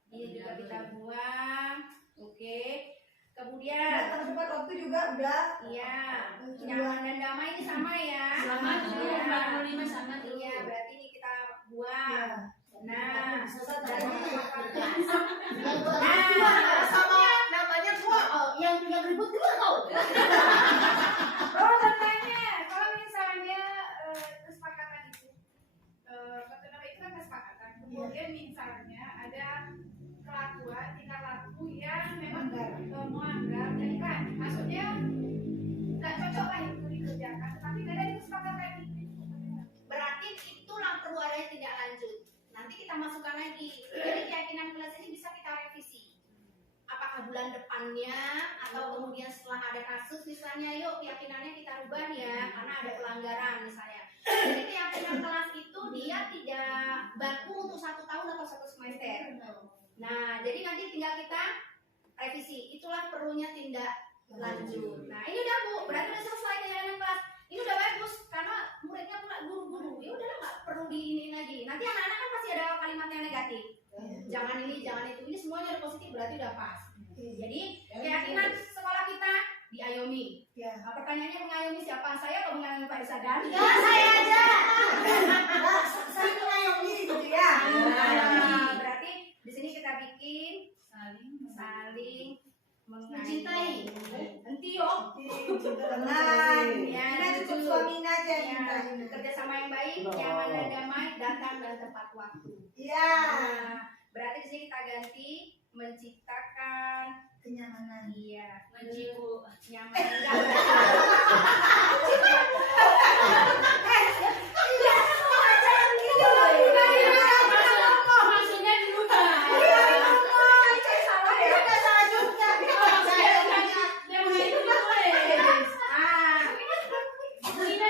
Ini juga kita buang. Oke. Kemudian Datang tepat waktu juga udah. iya, nyaman dan damai ini sama ya. Sama tuh, Iya. 45 sama tuh. Iya, berarti ini kita buang. Iya. Nah, Sama namanya gua. yang ribut dulu kau. Oh, katanya kalau misalnya kesepakatan itu, pertemuan itu kan kesepakatan. Kemudian misalnya ada kelakuan, tingkah laku yang memang melanggar, jadi kan maksudnya nggak cocok lah itu dikerjakan, tapi nggak ada kesepakatan itu. Berarti itulah perlu ada tindak lanjut. Nanti kita masukkan lagi. Jadi keyakinan kelas ini bisa kita revisi. Apakah bulan depannya atau kemudian setelah ada kasus misalnya, yuk keyakinannya kita rubah ya karena ada pelanggaran misalnya. Jadi keyakinan kelas itu dia tidak baku untuk 1 tahun atau 1 semester. Nah, jadi nanti tinggal kita revisi. Itulah perlunya tindak lanjut. Nah, ini udah Bu, berarti udah selesai keyakinan kelas. Ini udah bagus karena muridnya pula guru-guru. Ya udahlah nggak perlu diinin lagi. Nanti anak-anak kan pasti ada kalimat yang negatif. Jangan ini, jangan itu. Ini semuanya udah positif, berarti udah pas. Jadi keyakinan sekolah kita diayomi. Ya. Nah, pertanyaannya mengayomi siapa? Saya atau mengayomi Pak Isadan? Ya, saya aja. Saling mengayomi gitu ya. Nah, berarti di sini kita bikin saling mencintai. Nanti yuk. Tenang. Ya, Kita cukup jujur. suaminya aja Ya, cintanya. kerjasama yang baik, nyaman dan damai, datang dan tepat waktu. Iya. Nah, berarti di sini kita ganti menciptakan Kenyamanan. iya Mencipu. nyaman enggak Maksudnya dirubah.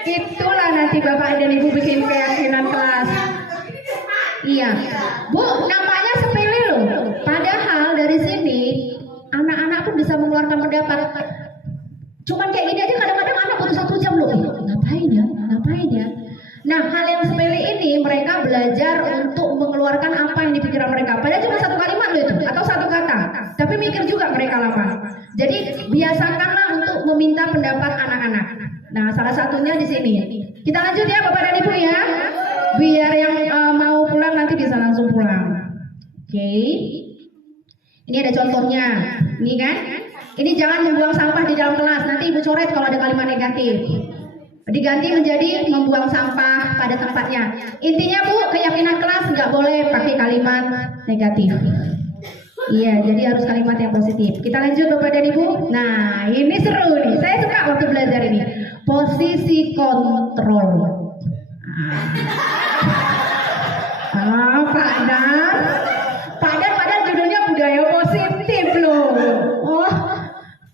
Itulah nanti Bapak dan Ibu bikin keyakinan kelas. Iya, Bu, nampaknya sepele loh. Padahal dari sini anak-anak pun bisa mengeluarkan pendapat. Cuman kayak gini aja kadang-kadang anak butuh 1 jam loh. Ngapain ya? Nah, hal yang sepele ini mereka belajar untuk mengeluarkan apa yang di pikiran mereka. Padahal cuma 1 kalimat loh itu, atau 1 kata. Tapi mikir juga mereka lama. Jadi biasakanlah untuk meminta pendapat anak-anak. Nah, salah satunya di sini. Kita lanjut ya Bapak dan Ibu ya. Biar yang mau pulang nanti bisa langsung pulang. Oke. Ini ada contohnya. Ini kan? Ini jangan membuang sampah di dalam kelas. Nanti ibu coret kalau ada kalimat negatif. Diganti menjadi membuang sampah pada tempatnya. Intinya Bu, keyakinan kelas nggak boleh pakai kalimat negatif. Iya, jadi harus kalimat yang positif. Kita lanjut Bapak dan Ibu. Nah, ini seru nih. Saya suka waktu belajar ini. Posisi kontrol. Pak Dan. Padahal judulnya budaya positif loh. Oh,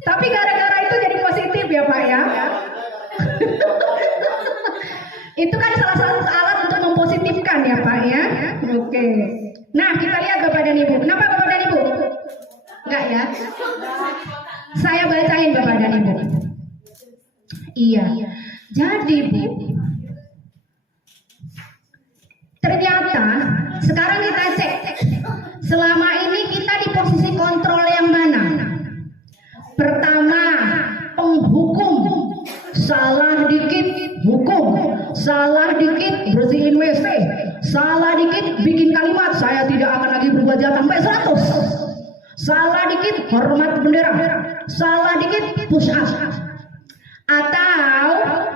tapi gara-gara itu jadi positif ya Pak ya. Itu kan salah satu alat untuk mempositifkan ya Pak ya. Oke. Nah, kita lihat Bapak dan Ibu. Kenapa Bapak dan Ibu? Enggak ya? Saya bacain Bapak dan Ibu. Iya. Jadi Bu, ternyata sekarang kita cek. Selama ini kita di posisi kontrol yang mana? Pertama, penghukum. Salah dikit hukum, salah dikit bersihin WC, salah dikit bikin kalimat saya tidak akan lagi berbuat jahat sampai 100. Salah dikit hormat bendera, salah dikit push up. Atau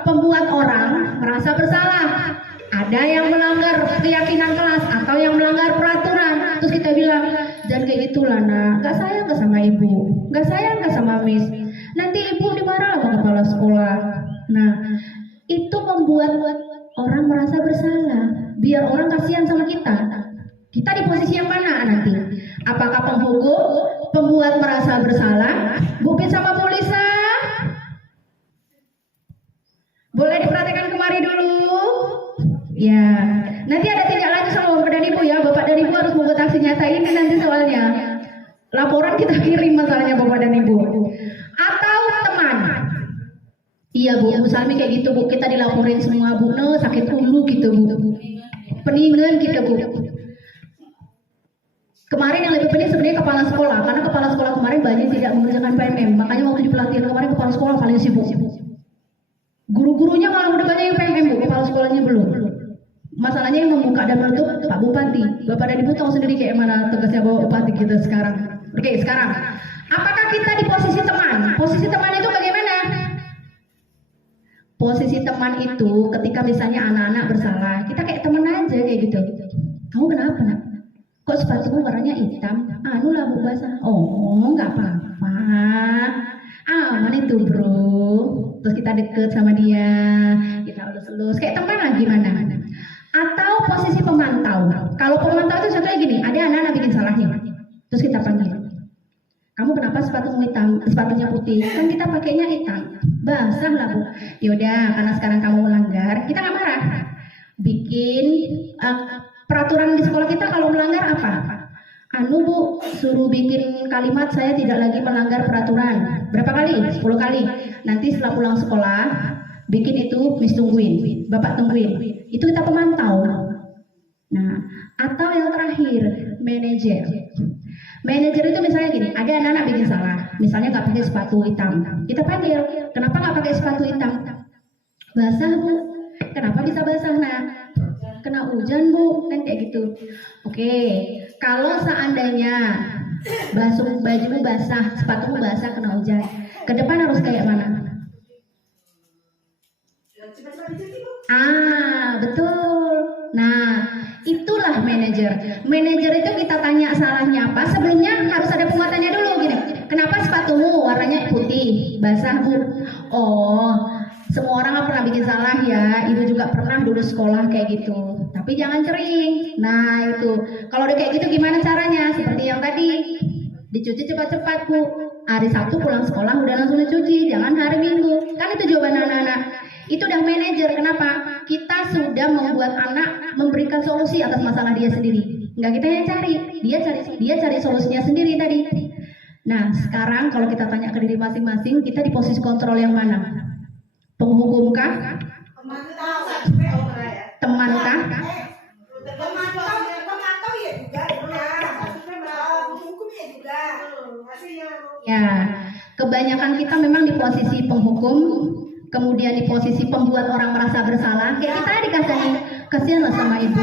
pembuat orang merasa bersalah. Ada yang melanggar keyakinan kelas atau yang melanggar peraturan. Terus kita bilang, jangan kayak gitulah nak, gak sayang gak sama ibu, gak sayang gak sama miss. Nanti ibu dimarah sama kepala sekolah. Nah, itu membuat orang merasa bersalah. Biar orang kasihan sama kita. Kita di posisi yang mana nanti? Apakah penghukum, pembuat merasa bersalah, bukit sama polisa? Boleh diperhatikan kemari dulu. Ya, nanti ada tindak lanjut sama Bapak dan Ibu ya. Bapak dan Ibu harus membuat aksi nyata ini nanti soalnya. Laporan kita kirim masalahnya Bapak dan Ibu. Atau teman. Iya Bu, Bu Salmi kayak gitu Bu. Kita dilaporin semua Bu, sakit ulu gitu Bu. Peningan gitu Bu. Kemarin yang lebih pening sebenarnya kepala sekolah. Karena kepala sekolah kemarin banyak tidak mengerjakan PMM. Makanya waktu di pelatihan kemarin kepala sekolah paling sibuk. Guru-gurunya malah udah banyak yang PMM Bu, kepala sekolahnya belum. Masalahnya yang membuka dan menutup Pak Bupati. Bapak dan Ibu tahu sendiri kayak mana tugasnya Bapak Bupati kita sekarang. Oke, sekarang apakah kita di posisi teman? Posisi teman itu bagaimana? Posisi teman itu ketika misalnya anak-anak bersalah, kita kayak teman aja kayak gitu. Kamu kenapa nak? Kok sepatumu warnanya hitam? Anu lah Bu basah. Oh, nggak apa-apa. Aman itu bro. Terus kita deket sama dia, kita elus-elus kayak teman lah gimana? Atau posisi pemantau. Kalau pemantau itu contohnya gini, ada anak-anak bikin salah nih. Terus kita panggil. Kamu kenapa sepatumu hitam, sepatunya putih? Kan kita pakainya hitam. Basah lah Bu. Yaudah, karena sekarang kamu melanggar, kita nggak marah. Bikin peraturan di sekolah kita kalau melanggar apa? Anu Bu, suruh bikin kalimat saya tidak lagi melanggar peraturan. Berapa kali? 10 kali. Nanti setelah pulang sekolah, bikin itu Miss tungguin, Bapak tungguin. Itu kita pemantau. Nah, atau yang terakhir, manajer. Manajer itu misalnya gini, ada anak-anak bikin salah, misalnya nggak pakai sepatu hitam. Kita panggil, kenapa nggak pakai sepatu hitam? Basah Bu. Kenapa bisa basah nak? Kena hujan Bu, kan kayak gitu. Oke, kalau seandainya bajumu basah, sepatumu basah kena hujan, ke depan harus kayak mana? Betul. Nah, itulah manajer. Manajer itu kita tanya salahnya apa. Sebelumnya harus ada penguatannya dulu gini. Kenapa sepatumu warnanya putih, basah Bu? Oh, semua orang pernah bikin salah ya. Ibu juga pernah dulu sekolah kayak gitu. Tapi jangan cering. Nah itu. Kalau udah kayak gitu gimana caranya? Seperti yang tadi. Dicuci cepat-cepat Bu. Hari Sabtu pulang sekolah udah langsung dicuci. Jangan hari Minggu. Kan itu jawaban anak-anak. Itu udah manajer. Kenapa? Kita sudah membuat anak memberikan solusi atas masalah dia sendiri. Enggak kita yang cari. Dia cari solusinya sendiri tadi. Nah sekarang kalau kita tanya ke diri masing-masing, kita di posisi kontrol yang mana? Penghukumkah? Temankah? Pemantau ya juga, penghukumnya juga. Ya, kebanyakan kita memang di posisi penghukum, kemudian di posisi pembuat orang merasa bersalah. Kayak kita dikasih kasihan lah sama ibu.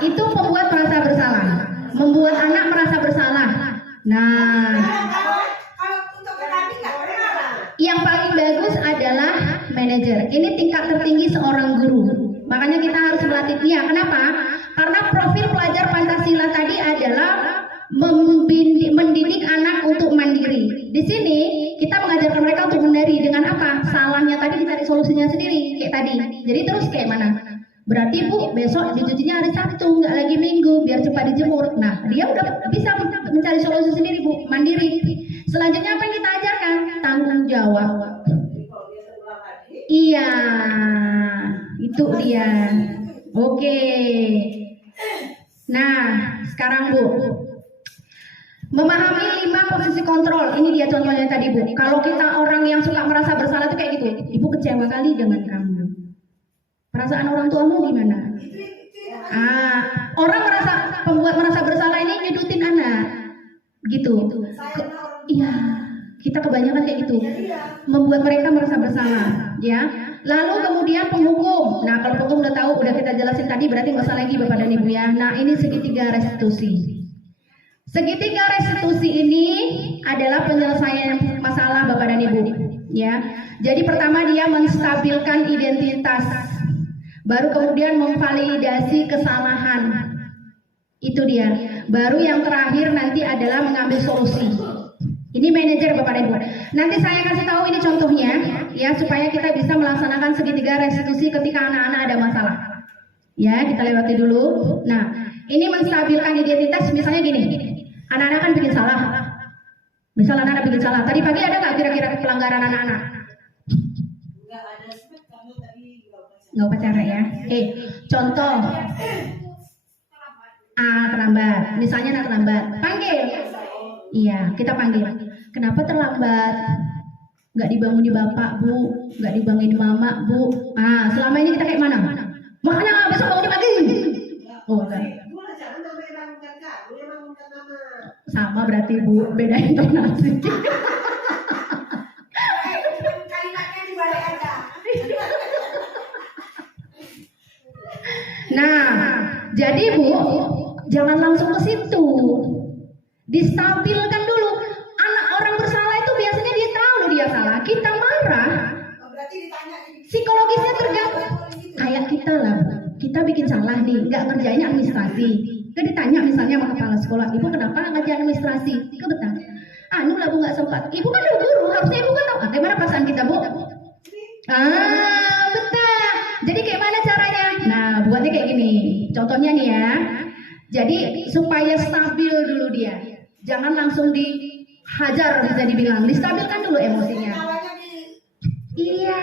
Itu pembuat merasa bersalah. membuat anak merasa bersalah. Nah, Kalau untuk pendamping nggak pernah lah. yang paling bagus adalah manajer. Ini tingkat tertinggi seorang guru. Makanya kita harus melatih dia. Kenapa? Karena profil pelajar Pancasila tadi adalah mendidik anak untuk mandiri. Di sini kita mengajarkan mereka untuk mandiri dengan apa? Salahnya tadi dicari solusinya sendiri kayak tadi. Jadi terus kayak mana? Berarti Bu, besok dicucinya hari Sabtu, nggak lagi Minggu, biar cepat dijemur. Nah, dia udah bisa mencari solusi sendiri Bu, mandiri. Selanjutnya apa yang kita ajarkan? Tanggung jawab. Iya, itu dia. Oke. Nah, sekarang Bu, memahami 5 posisi kontrol. Ini dia contohnya tadi Bu. Kalau kita orang yang suka merasa bersalah itu kayak gitu. Ibu kecewa kali dengan kamu. Perasaan orang tuamu gimana? Orang pembuat merasa bersalah ini nyedutin anak. Gitu. Iya, kita kebanyakan kayak gitu. Membuat mereka merasa bersalah, ya. Lalu kemudian penghukum. Nah, kalau penghukum udah tahu, udah kita jelasin tadi, berarti nggak usah lagi Bapak dan Ibu ya. Nah, ini segitiga restitusi. Segitiga restitusi ini adalah penyelesaian masalah Bapak dan Ibu, ya. Jadi pertama dia menstabilkan identitas, baru kemudian memvalidasi kesalahan. Itu dia. Baru yang terakhir nanti adalah mengambil solusi. Ini manajer Bapak dan Ibu. Nanti saya kasih tahu ini contohnya, ya, supaya kita bisa melaksanakan segitiga restitusi ketika anak-anak ada masalah. Ya, kita lewati dulu. Nah, ini menstabilkan identitas, misalnya gini. Anak-anak kan bikin salah. Misal anak-anak bikin salah. Tadi pagi ada nggak kira-kira pelanggaran anak-anak? Enggak ada sih, kamu tadi Nggak upacara ya. Contoh. Terlambat. Misalnya anak terlambat. Panggil. Iya, kita panggil. Kenapa terlambat? Nggak dibangunin bapak, Bu. Nggak dibangunin mama, Bu. Selama ini kita kayak mana? Makanya besok bangunin pagi. Oh, enggak. Sama berarti Bu, beda intonasi. Kalimatnya dibalik aja. Nah, jadi Bu, jangan langsung ke situ. Distabilkan dulu. Anak orang bersalah itu biasanya dia tahu dia salah. Kita marah, Berarti ditanya ini. psikologisnya terganggu. Kayak kita lah, kita bikin salah nih, nggak ngerjain administrasi. Kan ditanya misalnya sama kepala sekolah, Ibu kenapa nggak ngerjain administrasi? Kebetulan. Lah Bu nggak sempat. Ibu kan udah guru, harusnya Ibu kan tahu. Bagaimana perasaan kita Bu? Betul. Jadi kayak mana caranya? Nah, buatnya kayak gini. Contohnya nih ya. Jadi supaya stabil dulu dia. Jangan langsung dihajar bisa dibilang. Distabilkan dulu emosinya. Awalnya di Iya.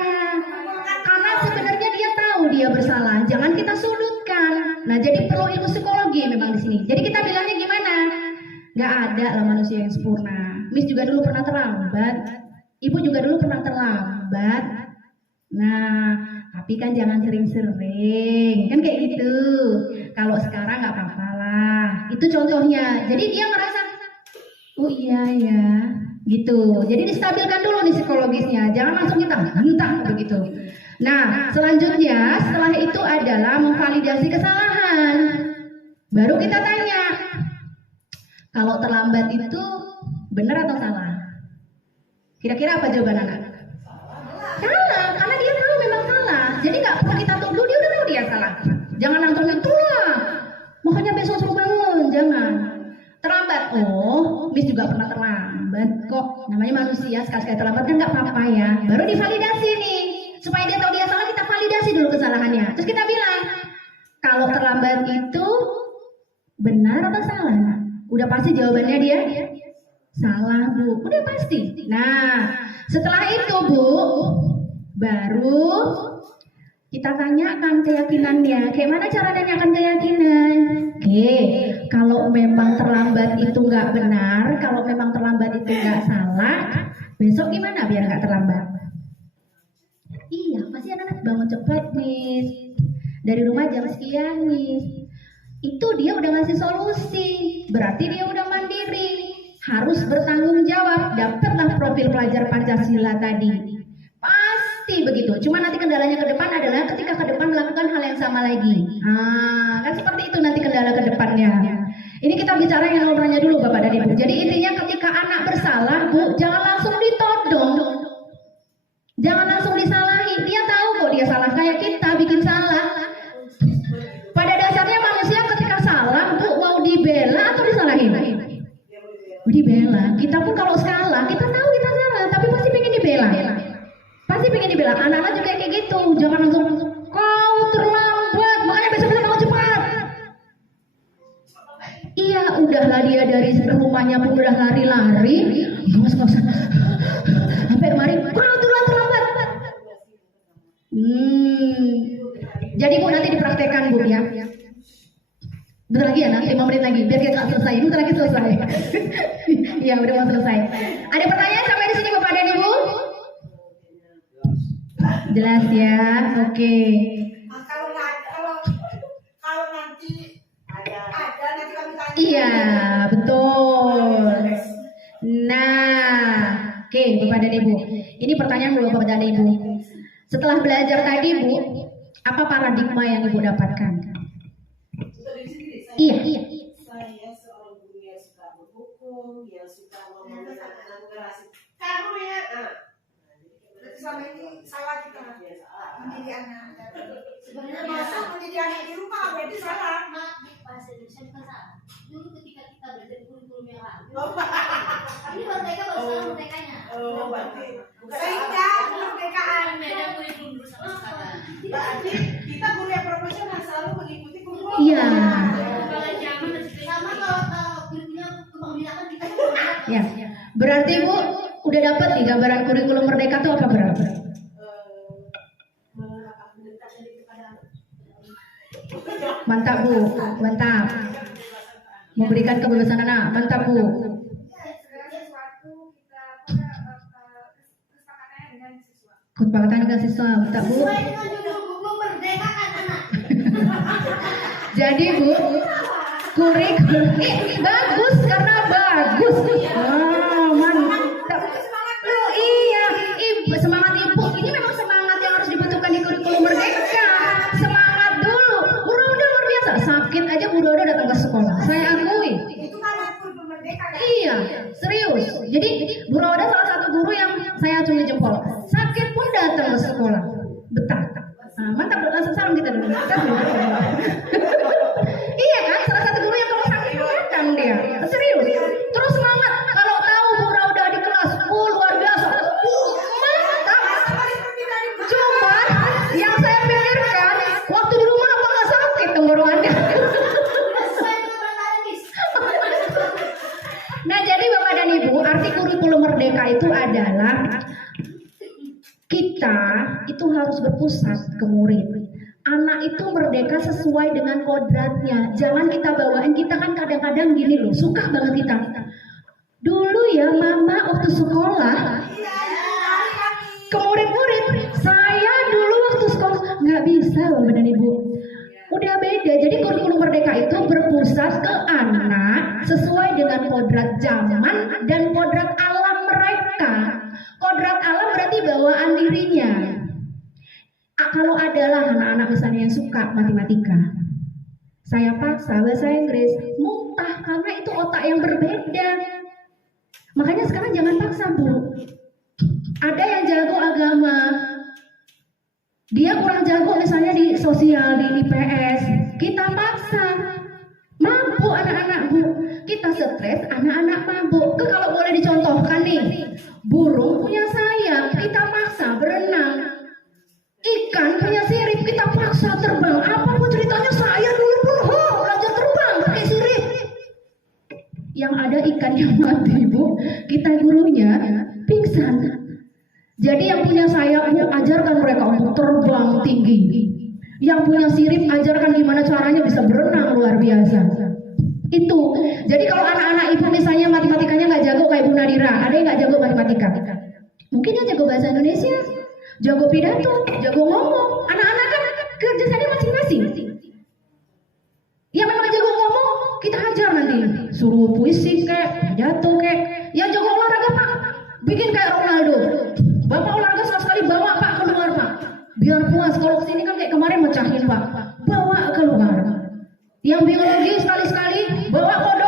Karena sebenarnya dia tahu dia bersalah. Jangan kita sudutkan. Nah, jadi perlu ilmu psikologi memang di sini. Jadi kita bilangnya gimana? Gak ada lah manusia yang sempurna. Miss juga dulu pernah terlambat. Ibu juga dulu pernah terlambat. Nah, tapi kan jangan sering-sering. Kan kayak gitu. Kalau sekarang gak apa-apa lah. Itu contohnya. Jadi dia ngerasa, oh iya ya, gitu. Jadi distabilkan dulu nih psikologisnya. Jangan langsung kita hentak begitu. Nah, selanjutnya setelah itu adalah memvalidasi kesalahan. Baru kita tanya, kalau terlambat itu benar atau salah? Kira-kira apa jawaban anak? Salah, karena dia tahu memang salah. Jadi nggak perlu kita tuduh, dia udah tahu dia salah. Jangan langsung itulah. Makanya besok suruh bangun, jangan. Terlambat, Miss juga pernah terlambat kok. Namanya manusia, sekali-sekali terlambat kan nggak apa-apa ya. Baru divalidasi nih, supaya dia tahu dia salah, kita validasi dulu kesalahannya. Terus kita bilang, kalau terlambat itu benar atau salah? Udah pasti jawabannya dia salah Bu, udah pasti. Nah, setelah itu Bu, baru kita tanyakan keyakinannya. Kayak mana cara tanyakan keyakinan? Kalau memang terlambat itu nggak benar, kalau memang terlambat itu nggak salah, besok gimana biar nggak terlambat? Iya, pasti anak-anak bangun cepat, Miss. Dari rumah jam sekian, Miss. Itu dia udah ngasih solusi, berarti dia udah mandiri, harus bertanggung jawab. Dapatlah profil pelajar Pancasila tadi. Pasti begitu. Cuma nanti kendalanya ke depan adalah ketika ke depan melakukan hal yang sama lagi. Kan seperti itu nanti kendala ke depannya. Ini kita bicara yang nomornya dulu Bapak dan Ibu. Jadi intinya ketika anak bersalah, Bu, jangan langsung ditodong. Jangan langsung disalahi. Dia tahu kok dia salah, kayak kita bikin salah. Pada dasarnya manusia ketika salah, Bu, mau dibela atau disalahin? Dibela. Kita pun kalau salah, kita tahu kita salah, tapi pasti pengen dibela. Pasti pengen dibela. Anak-anak juga kayak gitu. Jangan langsung kau terlambat, makanya besok-besok mau cepat. Iya, udahlah dia dari rumahnya pun udah lari-lari. Nggak usah. Sampai kemarin, kau terlambat. Jadi Bu nanti dipraktekkan Bu ya. Bentar lagi ya, nanti 5 menit lagi, biar kita selesai. Bentar lagi selesai. Iya, udah mau selesai. Ada pertanyaan sampai di sini Bapak dan Ibu? Jelas ya, oke. Kalau nanti ada nanti kami tanya. Iya, betul. Nah, oke Bapak dan Ibu. Ini pertanyaan dulu Bapak dan Ibu. Setelah belajar tadi Bu, apa paradigma yang Ibu dapatkan? Iya. Saya seorang guru yang suka berhukum, yang suka ngomongin anak-anak generasi. Kamu ya, Berarti selama ini salah kita mendidik anak. Sebenarnya Masa mendidik anak di rumah berarti salah. bahasa Indonesia bukan salah. Dulu ketika kita belajar kurikulum yang lalu, ini merdeka baru sekarang merdekanya. oh berarti Sehingga kemerdekaan Beda kurikulum dulu sama sekarang. berarti kita guru yang profesional selalu mengikuti kurikulum. Iya. Sama kalau kurikulumnya kepemilikan kita kan berbeda. Ya. Berarti Bu udah dapat nih gambaran kurikulum merdeka itu apa berapa? Mendekatkan diri kepada Mantap Bu, mantap. Memberikan kebebasan anak, mantap Bu. Segala sesuatu kita kesepakatannya dengan siswa. Kesepakatan dengan siswa, mantap Bu. Sesuai dengan judul buku memerdekakan anak. Jadi Bu, kurikulum bagus karena bagus. Mantap. Oh iya, semangat Ibu. Ini memang semangat yang harus dibutuhkan di kurikulum merdeka. Semangat dulu. Bu Roda luar biasa. Sakit aja Bu Roda datang ke sekolah. Saya akui. itu karena kurikulum merdeka kan? Iya, serius. Jadi Bu Roda salah satu guru yang saya acungi jempol. Sakit pun datang ke sekolah. Betah. Nah, mantap, langsung salam kita dulu. Iya kan, salah satu guru yang kalau sakit datang dia. Serius. Terus semangat. Kalau tahu Bu Roda di kelas, luar biasa. Mantap. Cuma yang saya pikirkan, waktu di rumah apa nggak sakit tenggorokannya? Sesuai dengan peraturan MIS. Nah jadi Bapak dan Ibu, arti kurikulum merdeka itu adalah kita itu harus berpusat ke murid. Anak itu merdeka sesuai dengan kodratnya. Jangan kita bawain, kita kan kadang-kadang gini loh, suka banget kita. Dulu ya Mama waktu sekolah, ke murid-murid, saya dulu waktu sekolah nggak bisa Bapak dan Ibu. Udah beda. Jadi kurikulum merdeka itu berpusat ke anak sesuai dengan kodrat zaman dan kodrat alam mereka. Kodrat alam berarti bawaan dirinya. Kalau adalah anak-anak misalnya yang suka matematika, saya paksa bahasa Inggris, muntah karena itu otak yang berbeda. Makanya sekarang jangan paksa Bu. Ada yang jago agama, dia kurang jago misalnya di sosial, di IPS, kita paksa. Mampu anak-anak Bu, kita stres, anak-anak mabuk. Kalau boleh dicontohkan nih, burung punya sayap, kita paksa berenang. Ikan punya sirip, kita paksa terbang. Apapun ceritanya, saya dulu pun belajar terbang pakai sirip. Yang ada ikan yang mati Bu, kita gurunya pingsan. Jadi yang punya sayap, ajarkan mereka untuk terbang tinggi. Yang punya sirip, ajarkan gimana caranya bisa berenang luar biasa. Itu. Jadi kalau anak-anak Ibu misalnya matematikanya nggak jago kayak Bu Nadira, ada yang nggak jago matematika. Mungkin dia jago bahasa Indonesia, jago pidato, jago ngomong. Anak-anak kan kerjaannya masing-masing. Yang memang jago ngomong, kita ajar nanti. Suruh puisi kayak, pidato kayak. Yang jago olahraga Pak, bikin kayak Ronaldo. Bapak olahraga sekali bawa Pak keluar Pak. Biar puas. Kalau kesini kan kayak kemarin mecahin Pak. Bawa keluar. Yang biologi sekali-sekali bawa kodok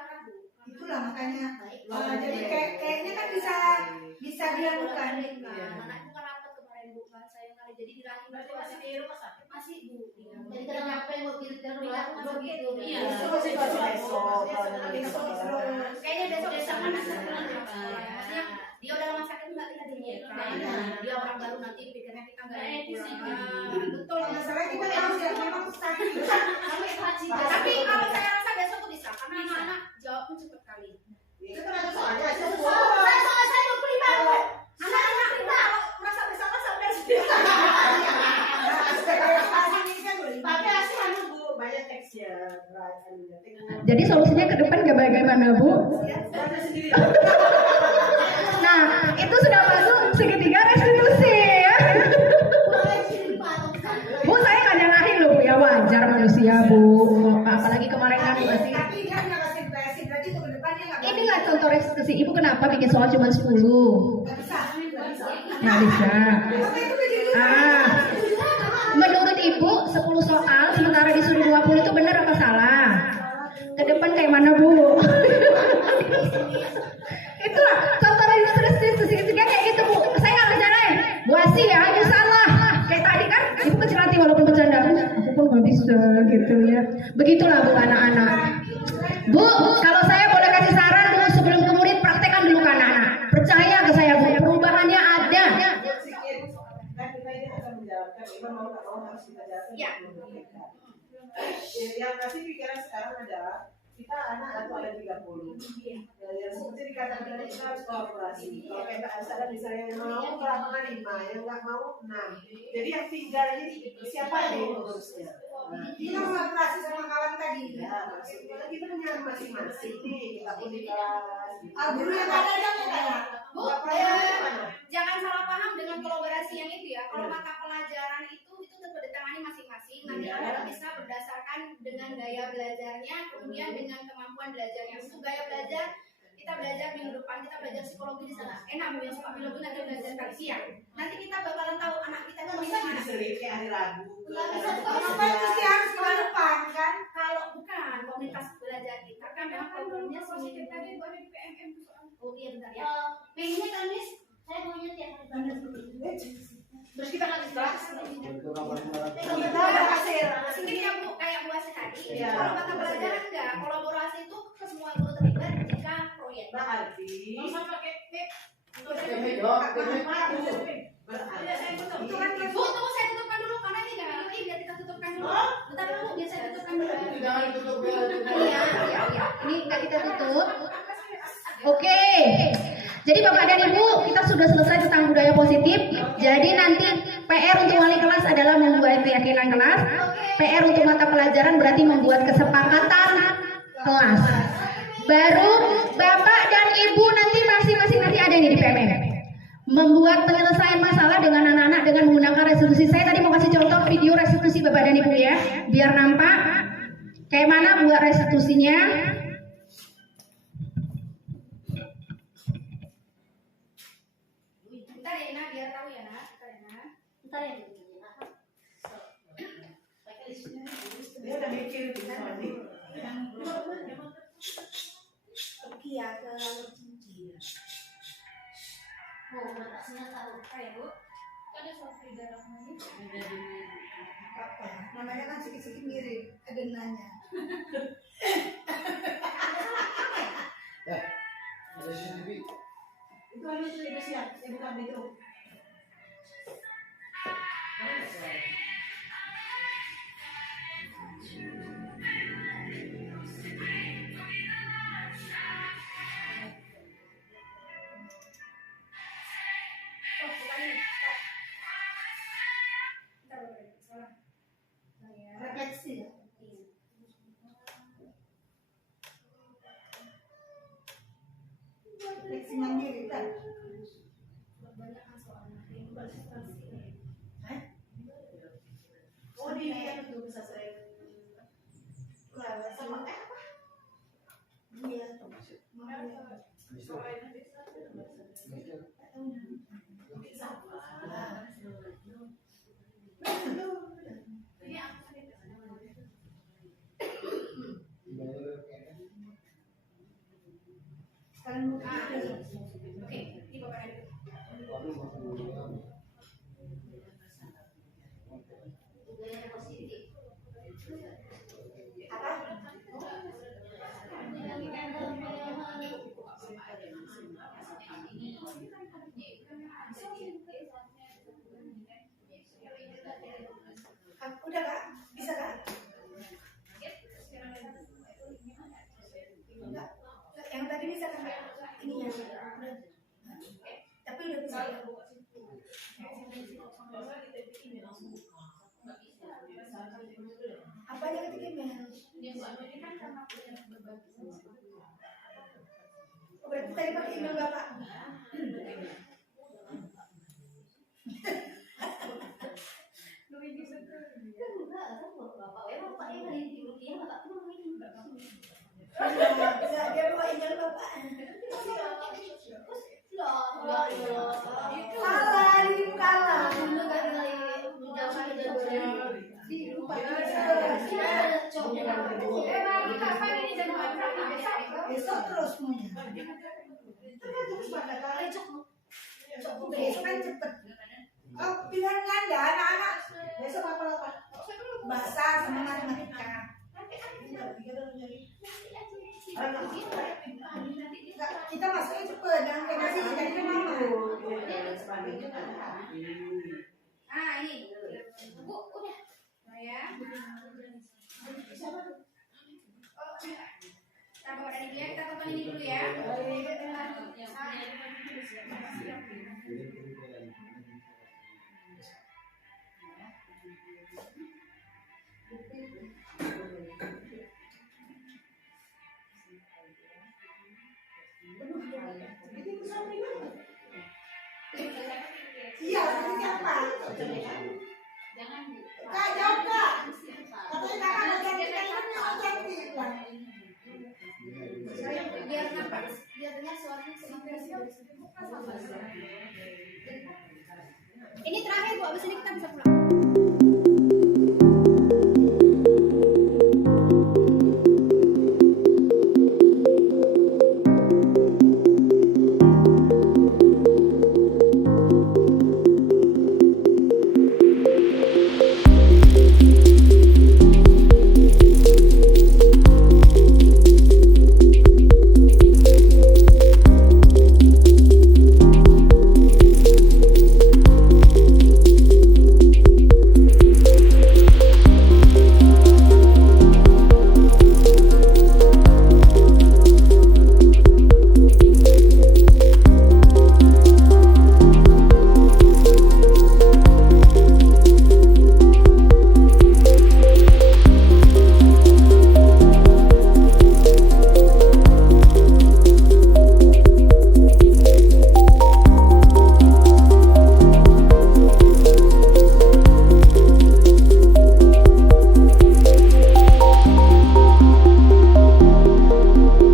marah Bu. Itulah makanya. Baik. Jadi kayaknya kan bisa dilakukan. Anak itu kan rapat kemarin Bu, kan saya kali jadi di rahim itu masih Bu. Jadi kenapa yang mau gitu? Iya. Kayaknya besok mana maksudnya dia udah lama sakit nggak kita dihubungkan. Dia orang baru nanti pikirnya kita nggak betul. Masalahnya kita tahu dia memang sakit. Tapi kalau saya rasa besok tuh bisa karena anak-anak jawabnya cepet kali. Itu kan ada soalnya. Saya 25 Bu. Anak-anak kita kalau merasa bersalah sadar sendiri. Tapi asli anu Bu, banyak teksnya. Jadi solusinya ke depan bagaimana Bu? Ada sendiri. Nah, itu sudah masuk segitiga restitusi ya. Bu, saya nggak nyalahin loh Bu ya, wajar manusia Bu. Apalagi kemarin kan masih. Tapi dia nggak kasih beresin, berarti itu ke depan dia nggak bisa. Inilah contoh restitusi. Ibu kenapa bikin soal cuma 10? Nggak bisa. Nggak bisa. Apa itu begitu? Menurut Ibu 10 soal sementara disuruh 20 itu benar apa salah? Ke depan kayak mana Bu? Itulah contoh restitusi ketiga kayak gitu Bu. Saya nggak bercandain. Bu Asi ya, itu salah. Kayak tadi kan Ibu kecil hati walaupun bercanda. Aku pun nggak bisa gitu ya. Begitulah Bu anak-anak. Bu, kalau saya boleh kasih saran Bu, sebelum ke murid praktekkan dulu ke anak-anak. Percaya ke saya Bu, perubahannya ada. Kan kita ini akan menjalankan, memang mau nggak mau harus kita jalankan. Ya. Yang pasti pikiran sekarang adalah kita anak atau ada 30. Yang seperti dikatakan tadi kita harus kolaborasi. Kalau kayak Mbak Alsa misalnya yang mau ke lapangan 5, yang nggak mau 6. Jadi yang tinggal ini siapa yang mengurusnya? Kita kolaborasi sama kawan tadi. Ya, maksudnya kita punya masing-masing nih, kita pun di kelas. Guru yang ada aja kayak. Bu, jangan salah paham dengan kolaborasi yang itu ya. Kalau mata pelajaran itu tetap ditangani masing-masing. Nanti anak bisa berdasarkan dengan gaya belajarnya, kemudian dengan kemampuan belajarnya. Untuk gaya belajar, kita belajar minggu depan, kita belajar psikologi di sana. Enak Bu, yang suka biologi nanti belajar kali siang. Nanti kita bakalan tahu anak kita itu Bisa gimana. diselit kayak hari Rabu. Kenapa mesti harus ke depan kan? Kalau bukan komunitas belajar kita kan memang programnya Positif seminggu. tadi Bu ada di PMM tuh soal. Oh iya bentar ya. Pengennya kan Miss, saya maunya tiap hari Terus kita kan kelas. Kita ada hasil. Mungkin ya Bu, kayak Bu Asih tadi. Iya. Kalau mata pelajaran enggak, kolaborasi itu ke semua guru terlibat jika proyek. Berarti Nggak usah pakai tip. Bu, tunggu saya tutupkan dulu karena ini nggak ini biar kita tutupkan dulu. Bentar dulu, biar saya tutupkan dulu. Jangan ditutup Iya. Ini nggak kita tutup. Oke. Jadi Bapak dan Ibu, kita sudah selesai tentang budaya positif. Jadi nanti PR untuk wali kelas adalah membuat keyakinan kelas. PR untuk mata pelajaran berarti membuat kesepakatan kelas. Baru Bapak dan Ibu nanti masing-masing nanti ada nih di PMM. Membuat penyelesaian masalah dengan anak-anak dengan menggunakan restitusi. Saya tadi mau kasih contoh video restitusi Bapak dan Ibu ya, biar nampak kayak mana buat restitusinya. Bentar ya Ina, biar tahu ya Nak. Bentar ya Nak. Bentar ya. Dia udah mikir itu sama nih. Iya ke lalu cincin. Oh, batasnya tahu. Kayak Bu. Ada soal Frida Rahmani. Apa? Namanya kan sedikit-sedikit mirip adenanya. Itu anu tuh udah siap, saya buka itu. Oh, bukan ini. Bentar, salah. Saya Refleksi ya. iya. Refleksi mandiri kan. Banyak kan soalnya. Yang berprestasi. Oh, di ini kan itu bisa saya. Sama kayak apa? Iya. Mungkin sama. Ini aku sedih. Sekarang Bu. Oke, ini Bapak dan Ibu. Udah Kak? Bisa Kak? Enggak. Yang tadi bisa kan Kak? Ini ya. Udah. Tapi udah bisa. Apa aja ketik email? Oh, berarti tadi pakai email Bapak. Bisa dia bawa email Bapak. Kalah, ini kalah. Besok terus semuanya. Tergantung kesepakatan. Besok kan cepet. Oh, pilihan ganda anak-anak. Besok apa? Bahasa sama matematika. Kita masuknya cepet, jangan kayak kasih dari mama. Ah, ini. Bu, udah. Nah, ya. Oh, kita bawa dari dia, kita tonton ini dulu ya. Iya, ini siapa? Kak, jawab Kak. Katanya kakak mau ganti, kan mau ganti. Biar nampak, biar dengar suaranya semakin. Ini terakhir Bu, abis ini kita bisa pulang.